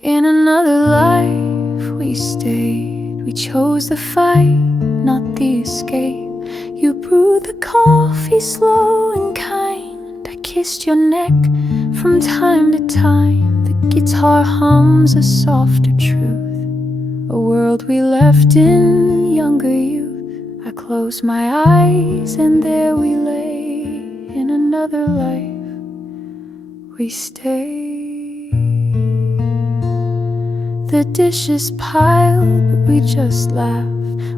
In another life we stayed, we chose the fight, not the escape. You brewed the coffee slow and kind, I kissed your neck from time to time. The guitar hums a softer truth, a world we left in younger youth. I closed my eyes and there we lay. In another life we stayed. The dishes piled, but we just laugh.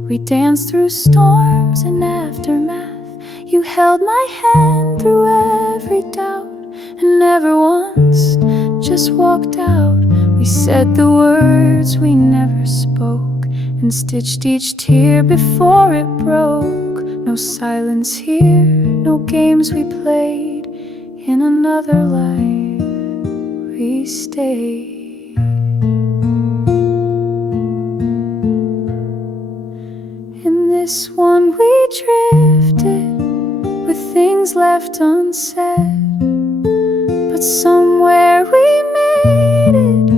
We danced through storms and aftermath. You held my hand through every doubt, and never once just walked out. We said the words we never spoke, and stitched each tear before it broke. No silence here, no games we played. In another life we stayed. This one we drifted, with things left unsaid, but somewhere we made it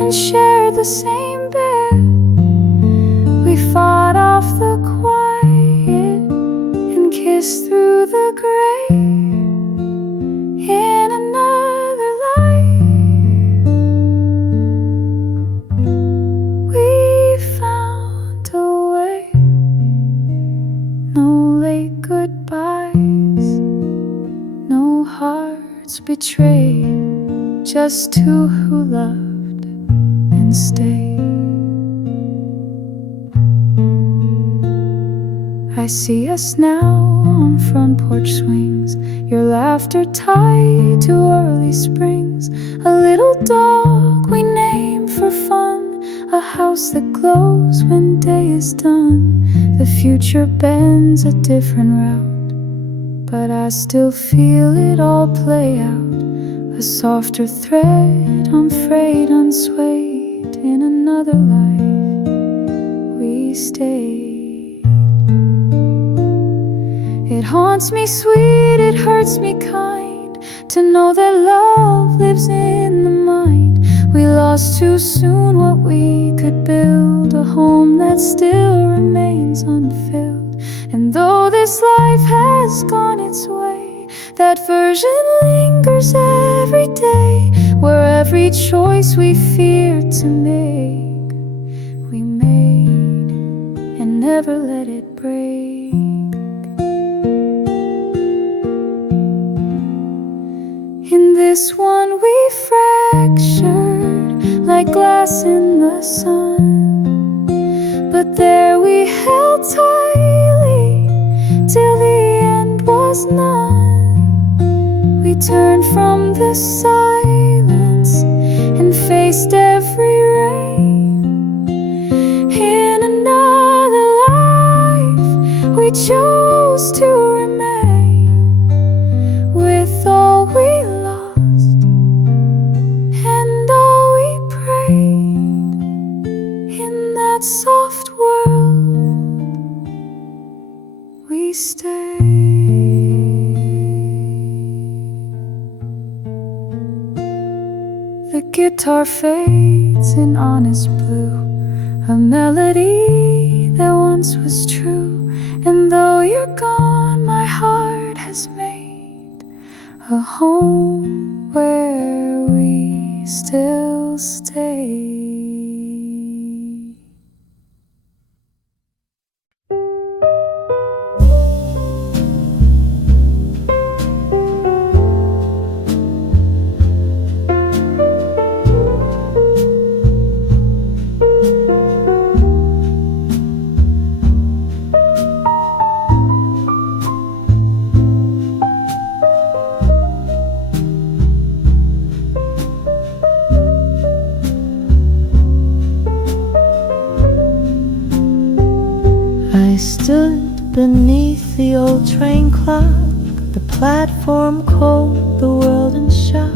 and shared the same bed. We fought off the quiet kiss through the gray in another life. We found a way. No late goodbyes, no hearts betrayed, just two who loved and stayed. I see us now on front porch swings, your laughter tied to early springs. A little dog we name for fun, a house that glows when day is done. The future bends a different route, but I still feel it all play out. A softer thread, unfrayed, unswayed. In another life we stayed. It haunts me sweet, it hurts me kind, to know that love lives in the mind. We lost too soon what we could build, a home that still remains unfilled. And though this life has gone its way, that version lingers every day, where every choice we feared to make, we made and never let it break. In this one we fractured like glass in the sun, but there we held tightly till the end was none. We turned from the silence and faced every rain. In another life we chose to remain, with all we soft world we stay. The guitar fades in honest blue, a melody that once was true. And though you're gone, my heart has made a home where we still stay. I stood beneath the old train clock, the platform cold, the world in shock.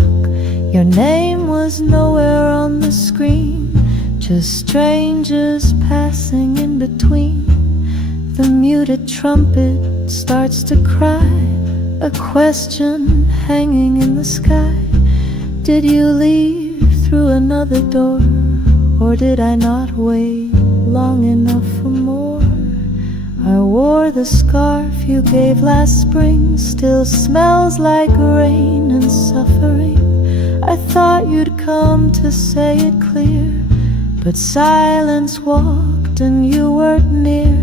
Your name was nowhere on the screen, just strangers passing in between. The muted trumpet starts to cry, a question hanging in the sky. Did you leave through another door, or did I not wait long enough for more? I wore the scarf you gave last spring, still smells like rain and suffering. I thought you'd come to say it clear, but silence walked and you weren't near.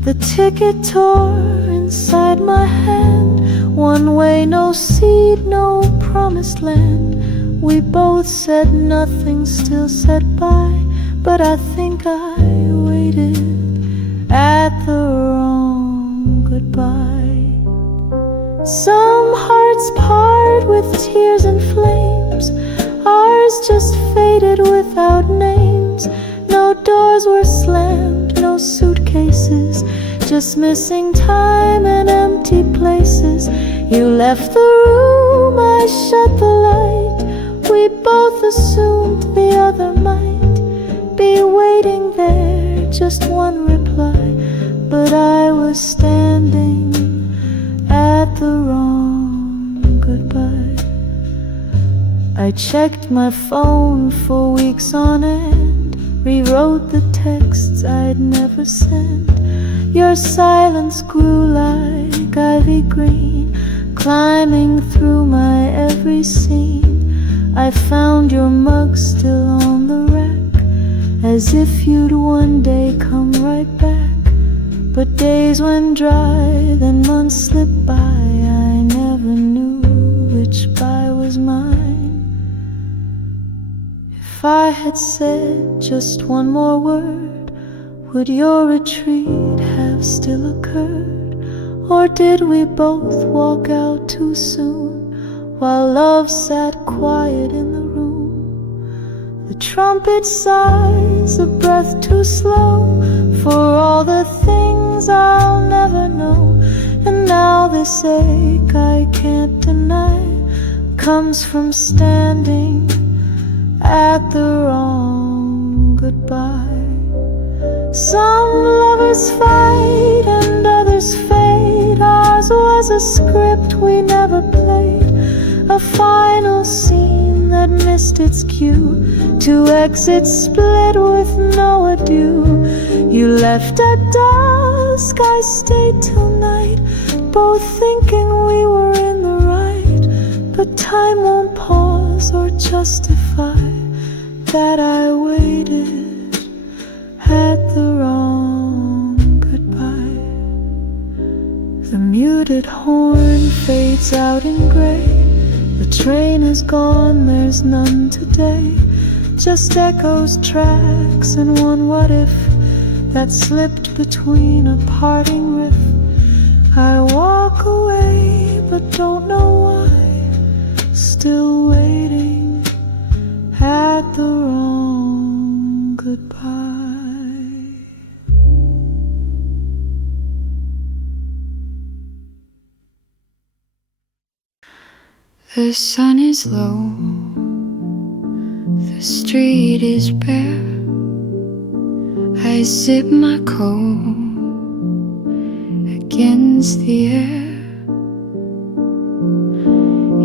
The ticket tore inside my hand, one way, no seed, no promised land. We both said nothing, still said bye, but I think I waited at the wrong goodbye. Some hearts part with tears and flames, ours just faded without names. No doors were slammed, no suitcases, just missing time and empty places. You left the room, I shut the light. We both assumed the other might be waiting there, just one reply. But I was standing at the wrong goodbye. I checked my phone for weeks on end, rewrote the texts I'd never sent. Your silence grew like ivy green, climbing through my every scene. I found your mug still on the rack, as if you'd one day come right back. But days went dry, then months slipped by. I never knew which bye was mine. If I had said just one more word, would your retreat have still occurred? Or did we both walk out too soon, while love sat quiet in the room? The trumpet sighs, a breath too slow for all the things I'll never know. And now this ache I can't deny comes from standing at the wrong goodbye. Some lovers fight and others fade. Ours was a script we never played, a final scene that missed its cue. Two exits split with no adieu. You left at dusk, I stayed till night, both thinking we were in the right. But time won't pause or justify that I waited at the wrong goodbye. The muted horn fades out in gray. The train is gone, there's none today. Just echoes, tracks, and one what if that slipped between a parting riff. I walk away, but don't know why, still waiting at the wrong goodbye. The sun is low, the street is bare. I sip my coat against the air.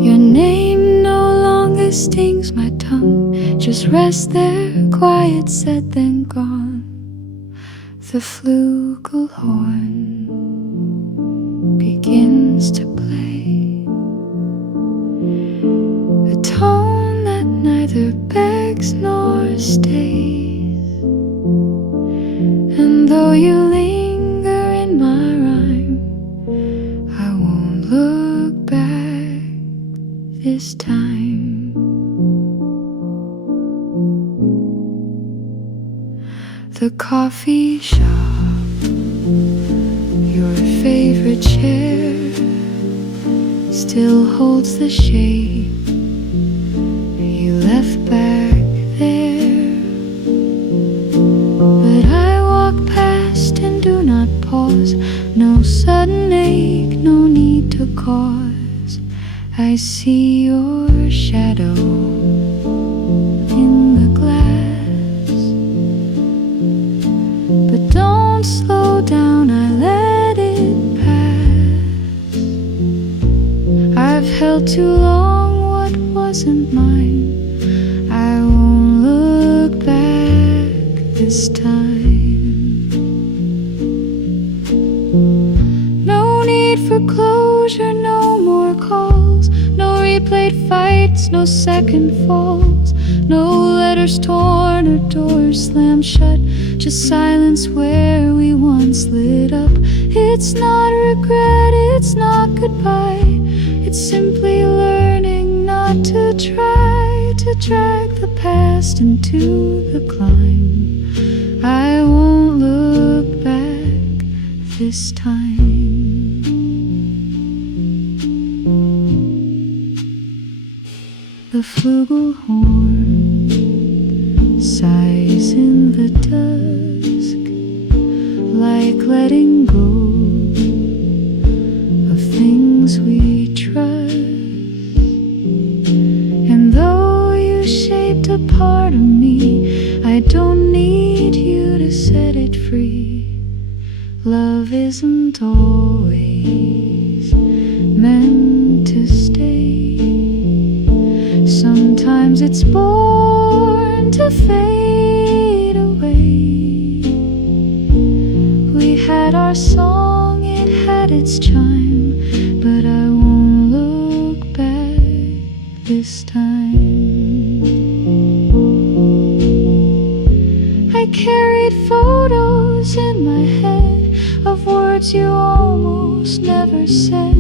Your name no longer stings my tongue, just rests there, quiet, set, then gone. The flugelhorn begins to play, a tone that neither begs nor stays. And though you linger in my rhyme, I won't look back this time. The coffee shop, your favorite chair, still holds the shape you left back there. But I walk past and do not pause, no sudden ache, no need to cause. I see your shadow in the glass, but don't slow down, I let it pass. I've held too long what wasn't mine, I won't look back this time. No need for closure, no more calls, no replayed fights, no second falls, no letters torn or doors slammed shut, just silence where we once lit up. It's not regret, it's not goodbye, it's simply learning not to try to drag the past into the climb. I won't look back this time. The flugelhorn sighs in the dusk, like letting go of things we trust. And though you shaped a part of me, I don't need you to set it free. Love isn't always meant to stay. Sometimes it's born to fade away. our song, it had its charm, but I won't look back this time. I carried photos in my head of words you almost never said.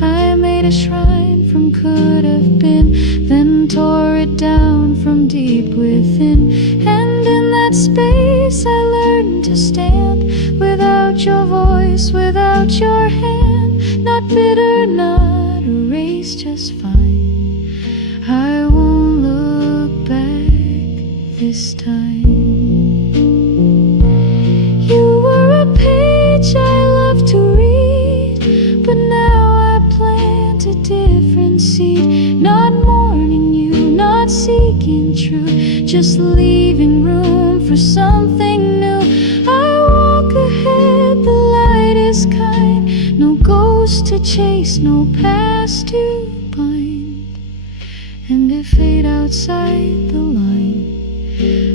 I made a shrine from could have been, then tore it down from deep within. And in that space I learned to stand, without your voice, without your hand. Not bitter, not erased, just fine. I won't look back this time. You were a page I loved to read, but now I plant a different seed. Not mourning you, not seeking truth, just leaving room for something new. I walk ahead, the light is kind, no ghost to chase, no past to bind. And if fate outside the line,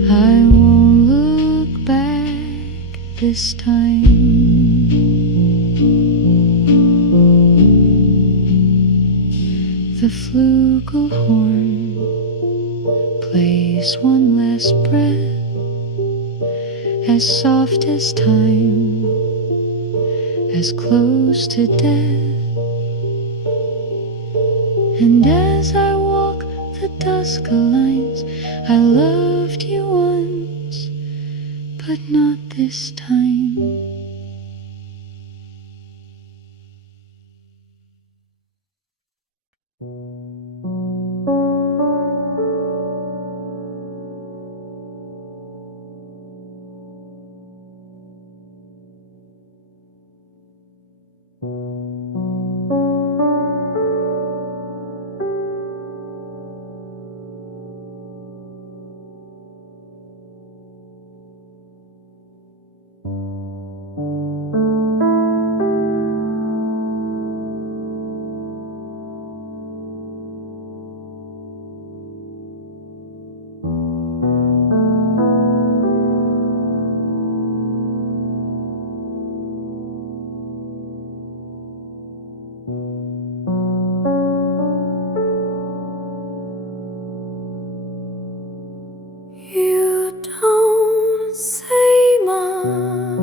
I won't look back this time. The flugelhorn plays one last breath, as soft as time, as close to death. And as I walk the dusk aligns, I loved you once, but not this time. You don't say much,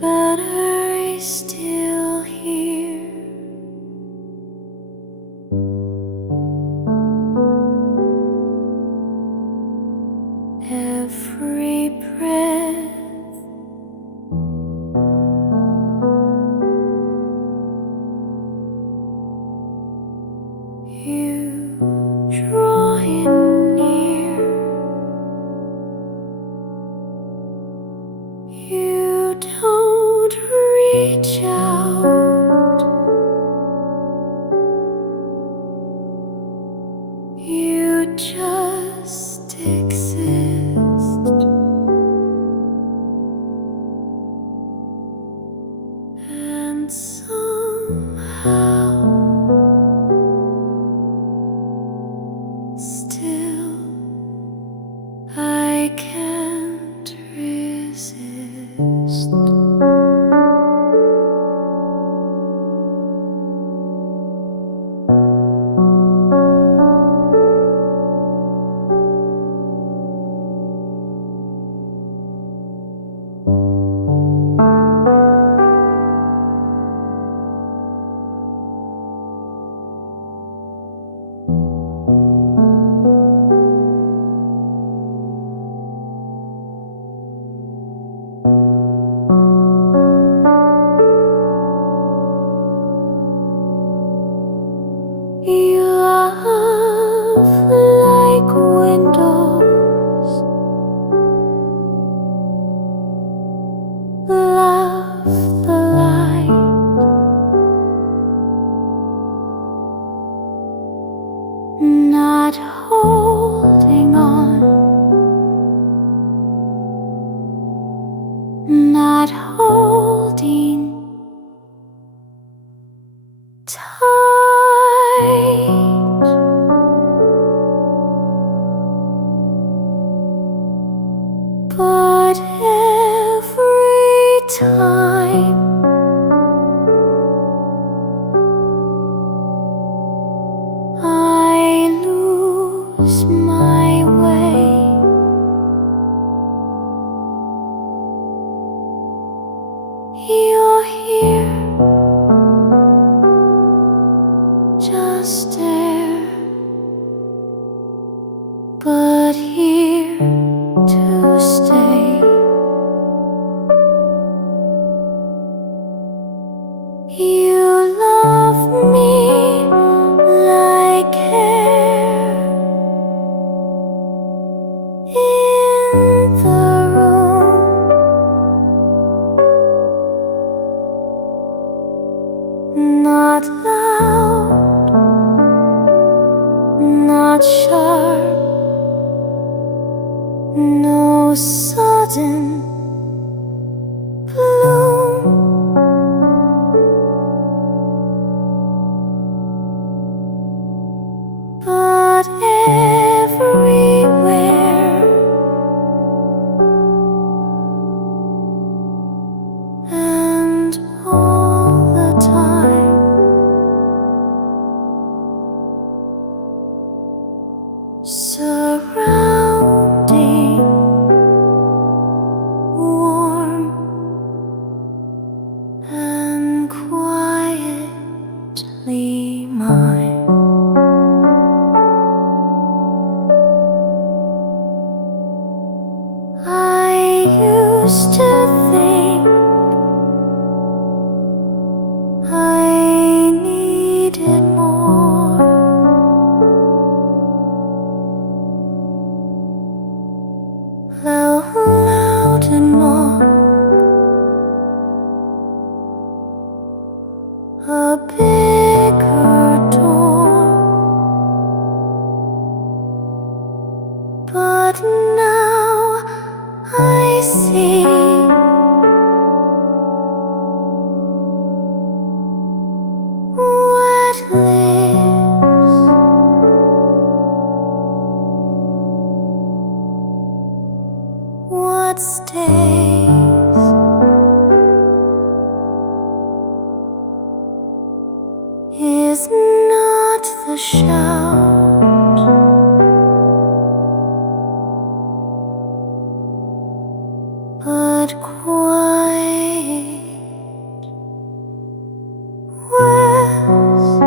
but are still here. Every breath you draw in near, you don't reach out, you just exist. But every time I lose my way, you're here, just there, but here to stay. You love me like air in the room, not loud, not sharp, no sudden bloom. But everywhere and all the time, surrounding, warm and quietly mine. I used to think I needed more, loud and more, a bigger door. But now I see what lives, what stays, is not the shout, but quiet west.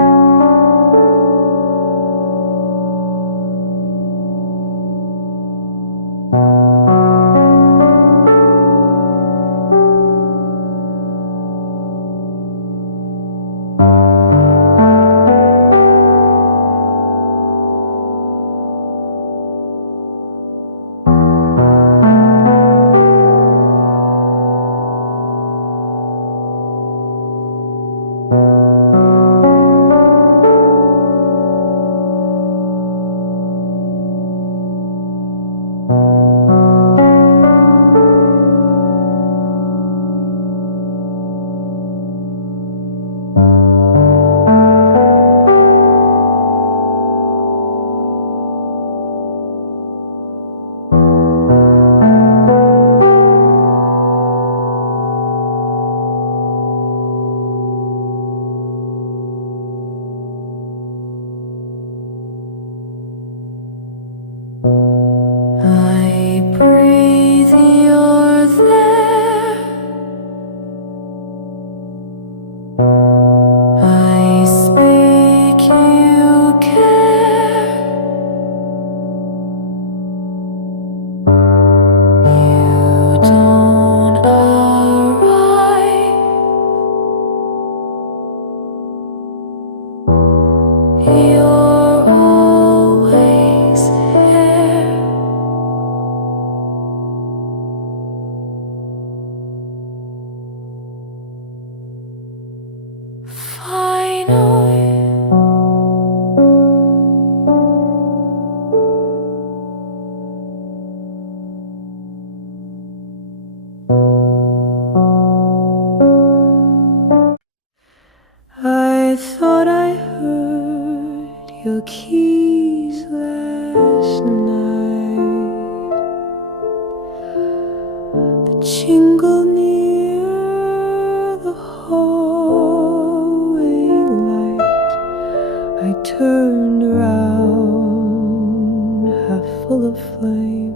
flame,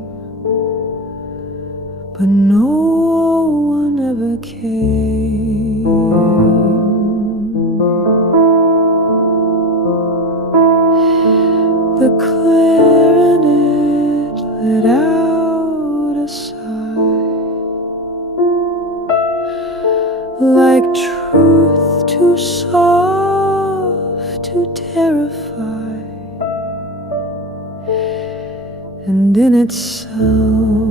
but no one ever came. The clarinet let out a sigh, like truth too soft to terrify, and in its sound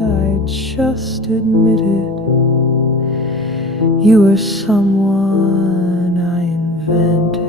I just admitted you were someone I invented.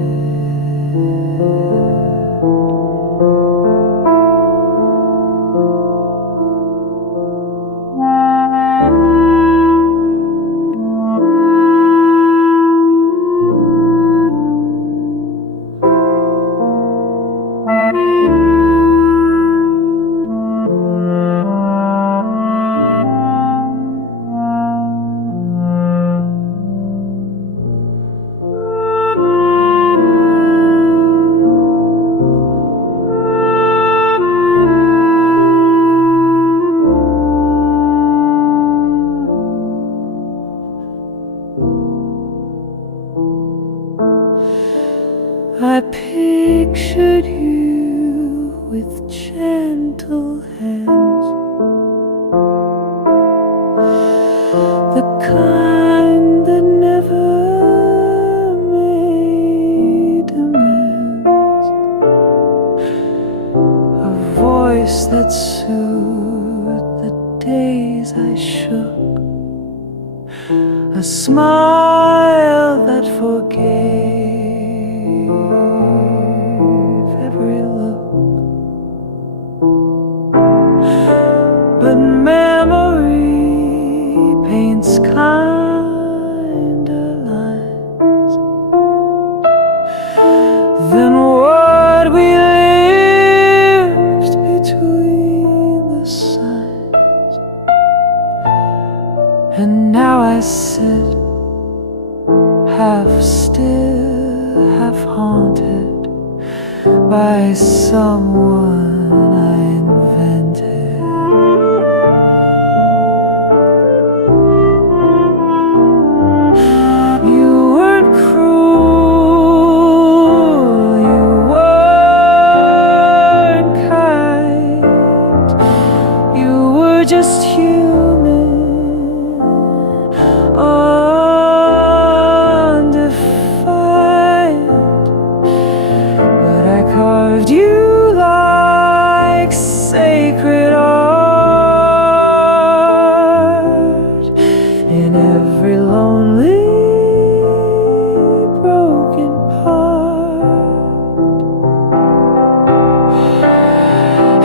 I pictured you with gentle hands, the kind that never made demands, a voice that soothed the days I shook, a smile that forgave every look. But memory paints kinder lines than what we lived between the signs. And now I sit half still, half haunted by someone I invented. You weren't cruel, you weren't kind, you were just human, undefined. But I carved you like sacred art in every lonely broken part.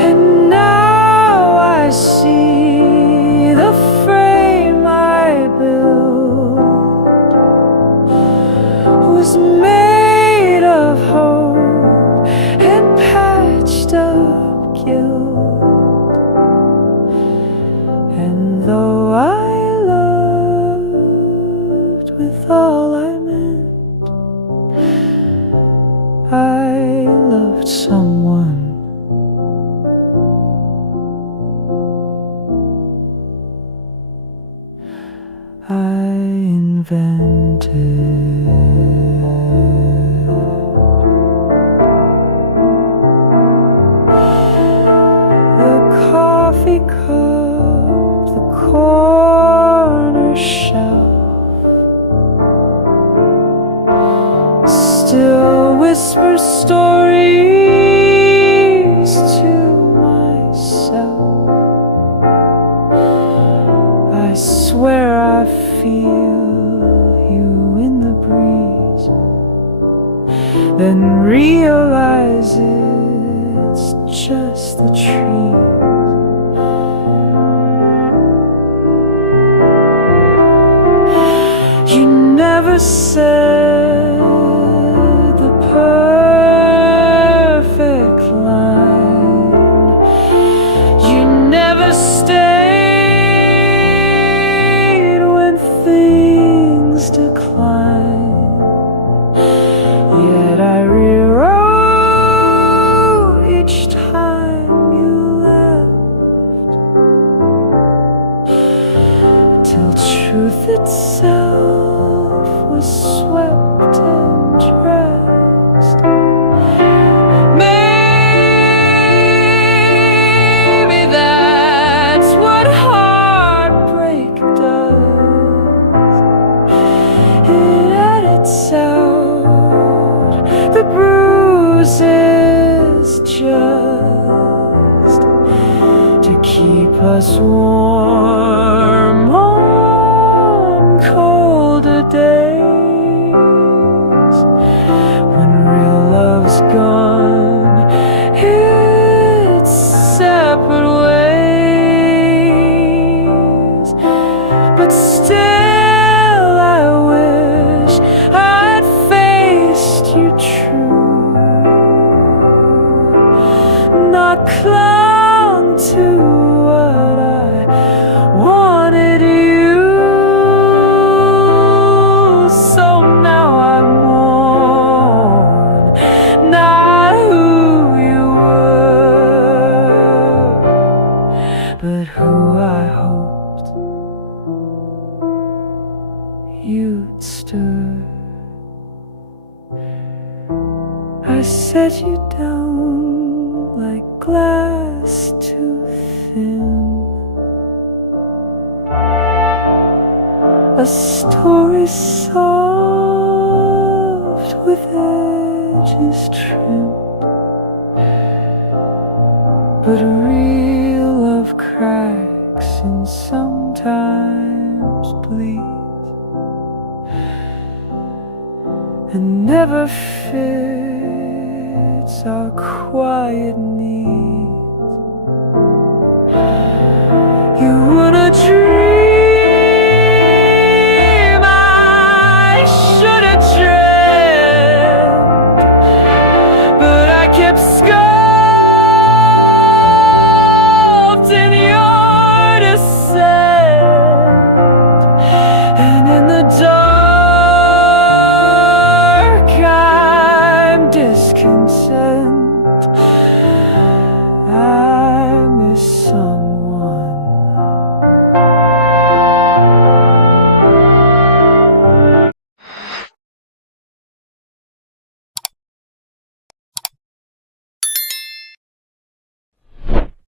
And now I see the frame I built was made of hope and patched up guilt. And though I loved with all I meant, I loved someone I invented. The coffee cup, the corner shelf, still whispers stories to myself. I swear I feel you in the breeze, then realize it's just the trees. You never said the perfect line, you never stayed when things decline. Yet I rewrote each time truth itself was swept and dressed. Maybe that's what heartbreak does. It edits out the bruises just to keep us warm on colder days. When real love's gone its separate ways, but still I wish I'd faced you true, not clung to what I wanted you. So now I mourn not who you were, but who I hoped you'd stood. I set you down like glass too thin, a story soft with edges trimmed, but real love cracks and sometimes bleeds, and never fits our quiet needs.